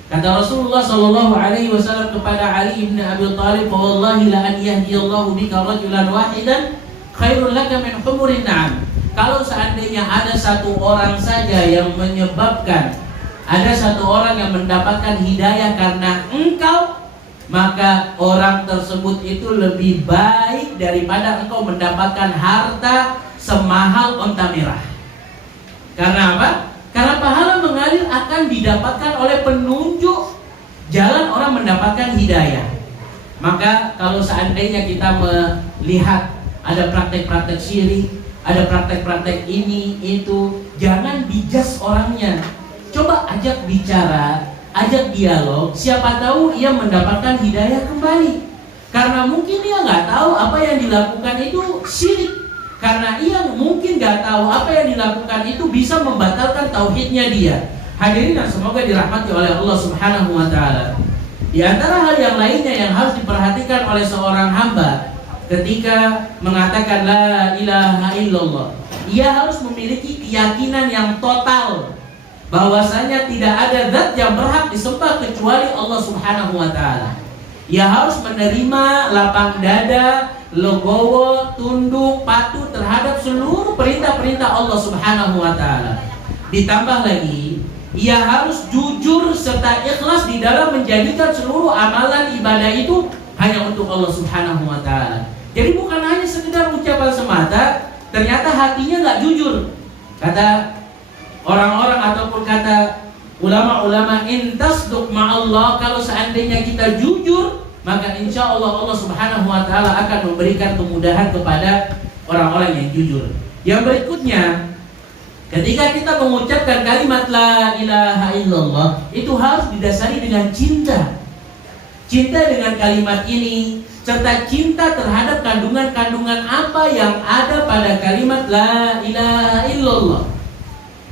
Kata Rasulullah sallallahu alaihi wasallam kepada Ali bin Abi Thalib, "Wallahi la an yahdiyallahu bika rajulan wahidan khairul laka min humurin na'am." Kalau seandainya ada satu orang saja yang menyebabkan ada satu orang yang mendapatkan hidayah karena engkau, maka orang tersebut itu lebih baik daripada engkau mendapatkan harta semahal onta merah. Karena apa? Karena pahala mengalir akan didapatkan oleh penunjuk jalan orang mendapatkan hidayah. Maka kalau seandainya kita melihat ada praktek-praktek syirik, ada praktek-praktek ini, itu, jangan dijudge orangnya. Coba ajak bicara, ajak dialog, siapa tahu ia mendapatkan hidayah kembali. Karena mungkin dia nggak tahu apa yang dilakukan itu syirik. Karena ia mungkin gak tahu apa yang dilakukan itu bisa membatalkan tauhidnya dia. Hadirin yang semoga dirahmati oleh Allah Subhanahu wa ta'ala. Di antara hal yang lainnya yang harus diperhatikan oleh seorang hamba ketika mengatakan la ilaha illallah, ia harus memiliki keyakinan yang total bahwasanya tidak ada zat yang berhak disembah kecuali Allah Subhanahu wa ta'ala. Ia harus menerima lapang dada, legowo, tunduk, patuh terhadap seluruh perintah-perintah Allah Subhanahu wa ta'ala. Ditambah lagi, ia harus jujur serta ikhlas di dalam menjadikan seluruh amalan ibadah itu hanya untuk Allah Subhanahu wa ta'ala. Jadi bukan hanya sekedar ucapan semata, ternyata hatinya gak jujur. Kata orang-orang ataupun kata ulama-ulama, intasduq ma'allah, kalau seandainya kita jujur, maka insya Allah Allah Subhanahu wa ta'ala akan memberikan kemudahan kepada orang-orang yang jujur. Yang berikutnya, ketika kita mengucapkan kalimat la ilaha illallah, itu harus didasari dengan cinta. Cinta dengan kalimat ini, serta cinta terhadap kandungan-kandungan apa yang ada pada kalimat la ilaha illallah.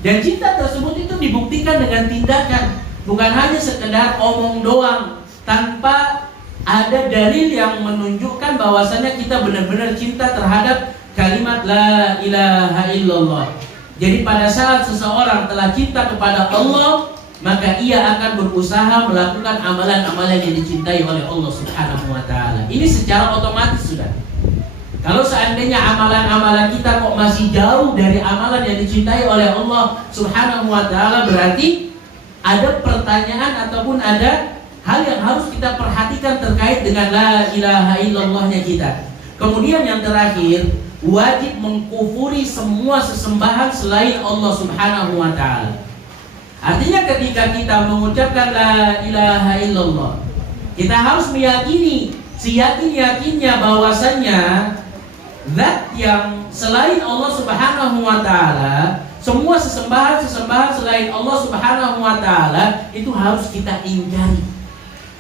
Dan cinta tersebut itu dibuktikan dengan tindakan, bukan hanya sekedar omong doang tanpa ada dalil yang menunjukkan bahwasanya kita benar-benar cinta terhadap kalimat la ilaha illallah. Jadi pada saat seseorang telah cinta kepada Allah, maka ia akan berusaha melakukan amalan-amalan yang dicintai oleh Allah Subhanahu wa ta'ala. Ini secara otomatis sudah. Kalau seandainya amalan-amalan kita kok masih jauh dari amalan yang dicintai oleh Allah Subhanahu wa ta'ala, berarti ada pertanyaan ataupun ada hal yang harus kita perhatikan terkait dengan la ilaha illallahnya kita. Kemudian yang terakhir, wajib mengkufuri semua sesembahan selain Allah Subhanahu wa taala. Artinya ketika kita mengucapkan la ilaha illallah, kita harus meyakini seyakin-yakinnya bahwasannya zat yang selain Allah Subhanahu wa taala, semua sesembahan selain Allah Subhanahu wa taala itu harus kita ingkari.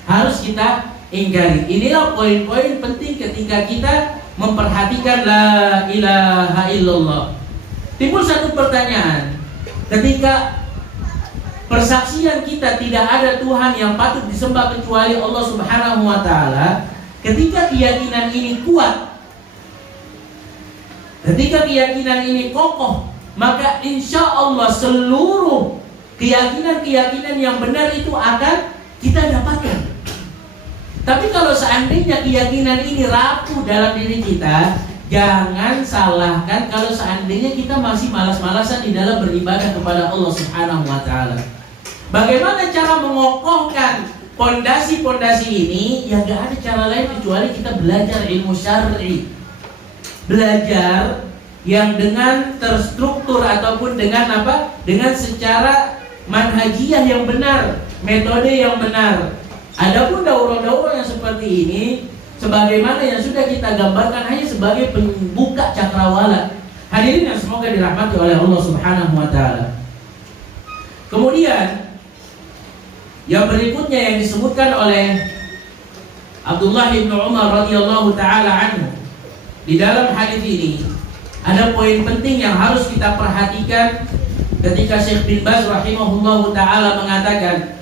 Harus kita ingkari. Inilah poin-poin penting ketika kita memperhatikan la ilaha illallah. Timbul satu pertanyaan. Ketika persaksian kita tidak ada Tuhan yang patut disembah kecuali Allah Subhanahu wa taala, ketika keyakinan ini kuat, ketika keyakinan ini kokoh, maka insya Allah seluruh keyakinan-keyakinan yang benar itu akan kita dapatkan. Tapi kalau seandainya keyakinan ini rapuh dalam diri kita, jangan salahkan kalau seandainya kita masih malas-malasan di dalam beribadah kepada Allah Subhanahu wa taala. Bagaimana cara mengokohkan pondasi-pondasi ini? Ya gak ada cara lain kecuali kita belajar ilmu syar'i. Belajar yang dengan terstruktur ataupun dengan apa? Dengan secara manhajiyah yang benar, metode yang benar. Adapun daurah-daurah yang seperti ini, sebagaimana yang sudah kita gambarkan, hanya sebagai pembuka cakrawala. Hadirin yang semoga dirahmati oleh Allah Subhanahu wa taala. Kemudian yang berikutnya yang disebutkan oleh Abdullah bin Umar radhiyallahu taala anhu di dalam hadis ini, ada poin penting yang harus kita perhatikan ketika Syekh bin Baz rahimahullahu taala mengatakan,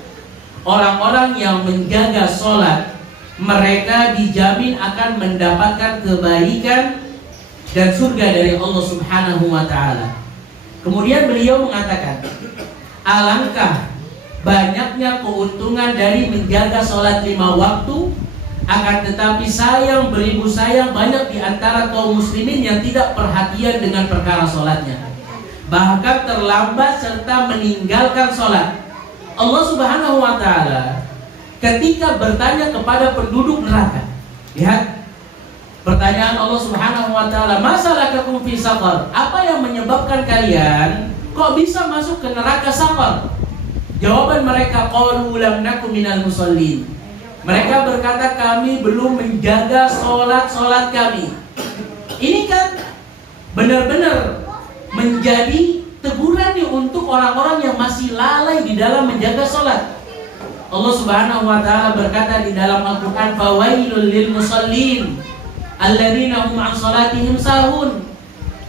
orang-orang yang menjaga sholat, mereka dijamin akan mendapatkan kebaikan dan surga dari Allah Subhanahu wa ta'ala. Kemudian beliau mengatakan, alangkah banyaknya keuntungan dari menjaga sholat 5 waktu, akan tetapi sayang beribu sayang banyak di antara kaum muslimin yang tidak perhatian dengan perkara sholatnya, bahkan terlambat serta meninggalkan sholat. Allah Subhanahu wa ta'ala ketika bertanya kepada penduduk neraka, lihat pertanyaan Allah Subhanahu wa ta'ala, masalakakum fi saqar, apa yang menyebabkan kalian kok bisa masuk ke neraka saqar? Jawaban mereka, qalu lam nakum minal musallin. Mereka berkata, kami belum menjaga solat kami. Ini kan benar-benar menjadi teguran nih untuk orang-orang yang masih lalai di dalam menjaga sholat. Allah Subhanahu wa ta'ala berkata di dalam Al-Quran, fawailul lil musallin alladzina hum an sholatihim sahun.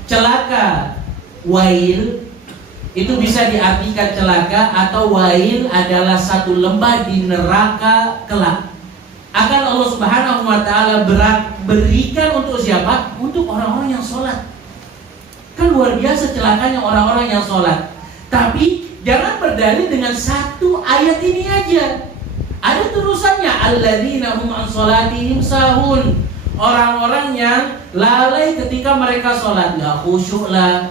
Celaka, wail itu bisa diartikan celaka, atau wail adalah satu lembah di neraka kelak. Akan Allah Subhanahu wa ta'ala berikan untuk siapa? Untuk orang-orang yang sholat. Kan luar biasa celakanya orang-orang yang sholat. Tapi jangan berdalil dengan satu ayat ini aja. Ada terusannya, alladzina hum an sholatihim sahun. Orang-orang yang lalai ketika mereka sholat, gak khusyuk lah,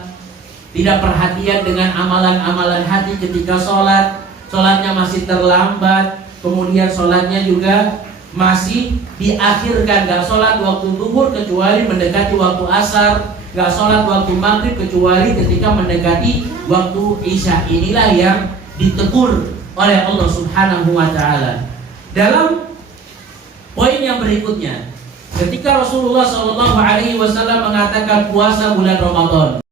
tidak perhatian dengan amalan-amalan hati ketika sholat. Sholatnya masih terlambat, kemudian sholatnya juga masih diakhirkan. Gak sholat waktu zuhur kecuali mendekati waktu asar, gak sholat waktu maghrib kecuali ketika mendekati waktu isya. Inilah yang ditegur oleh Allah Subhanahu wa ta'ala. Dalam poin yang berikutnya, ketika Rasulullah SAW mengatakan puasa bulan Ramadan,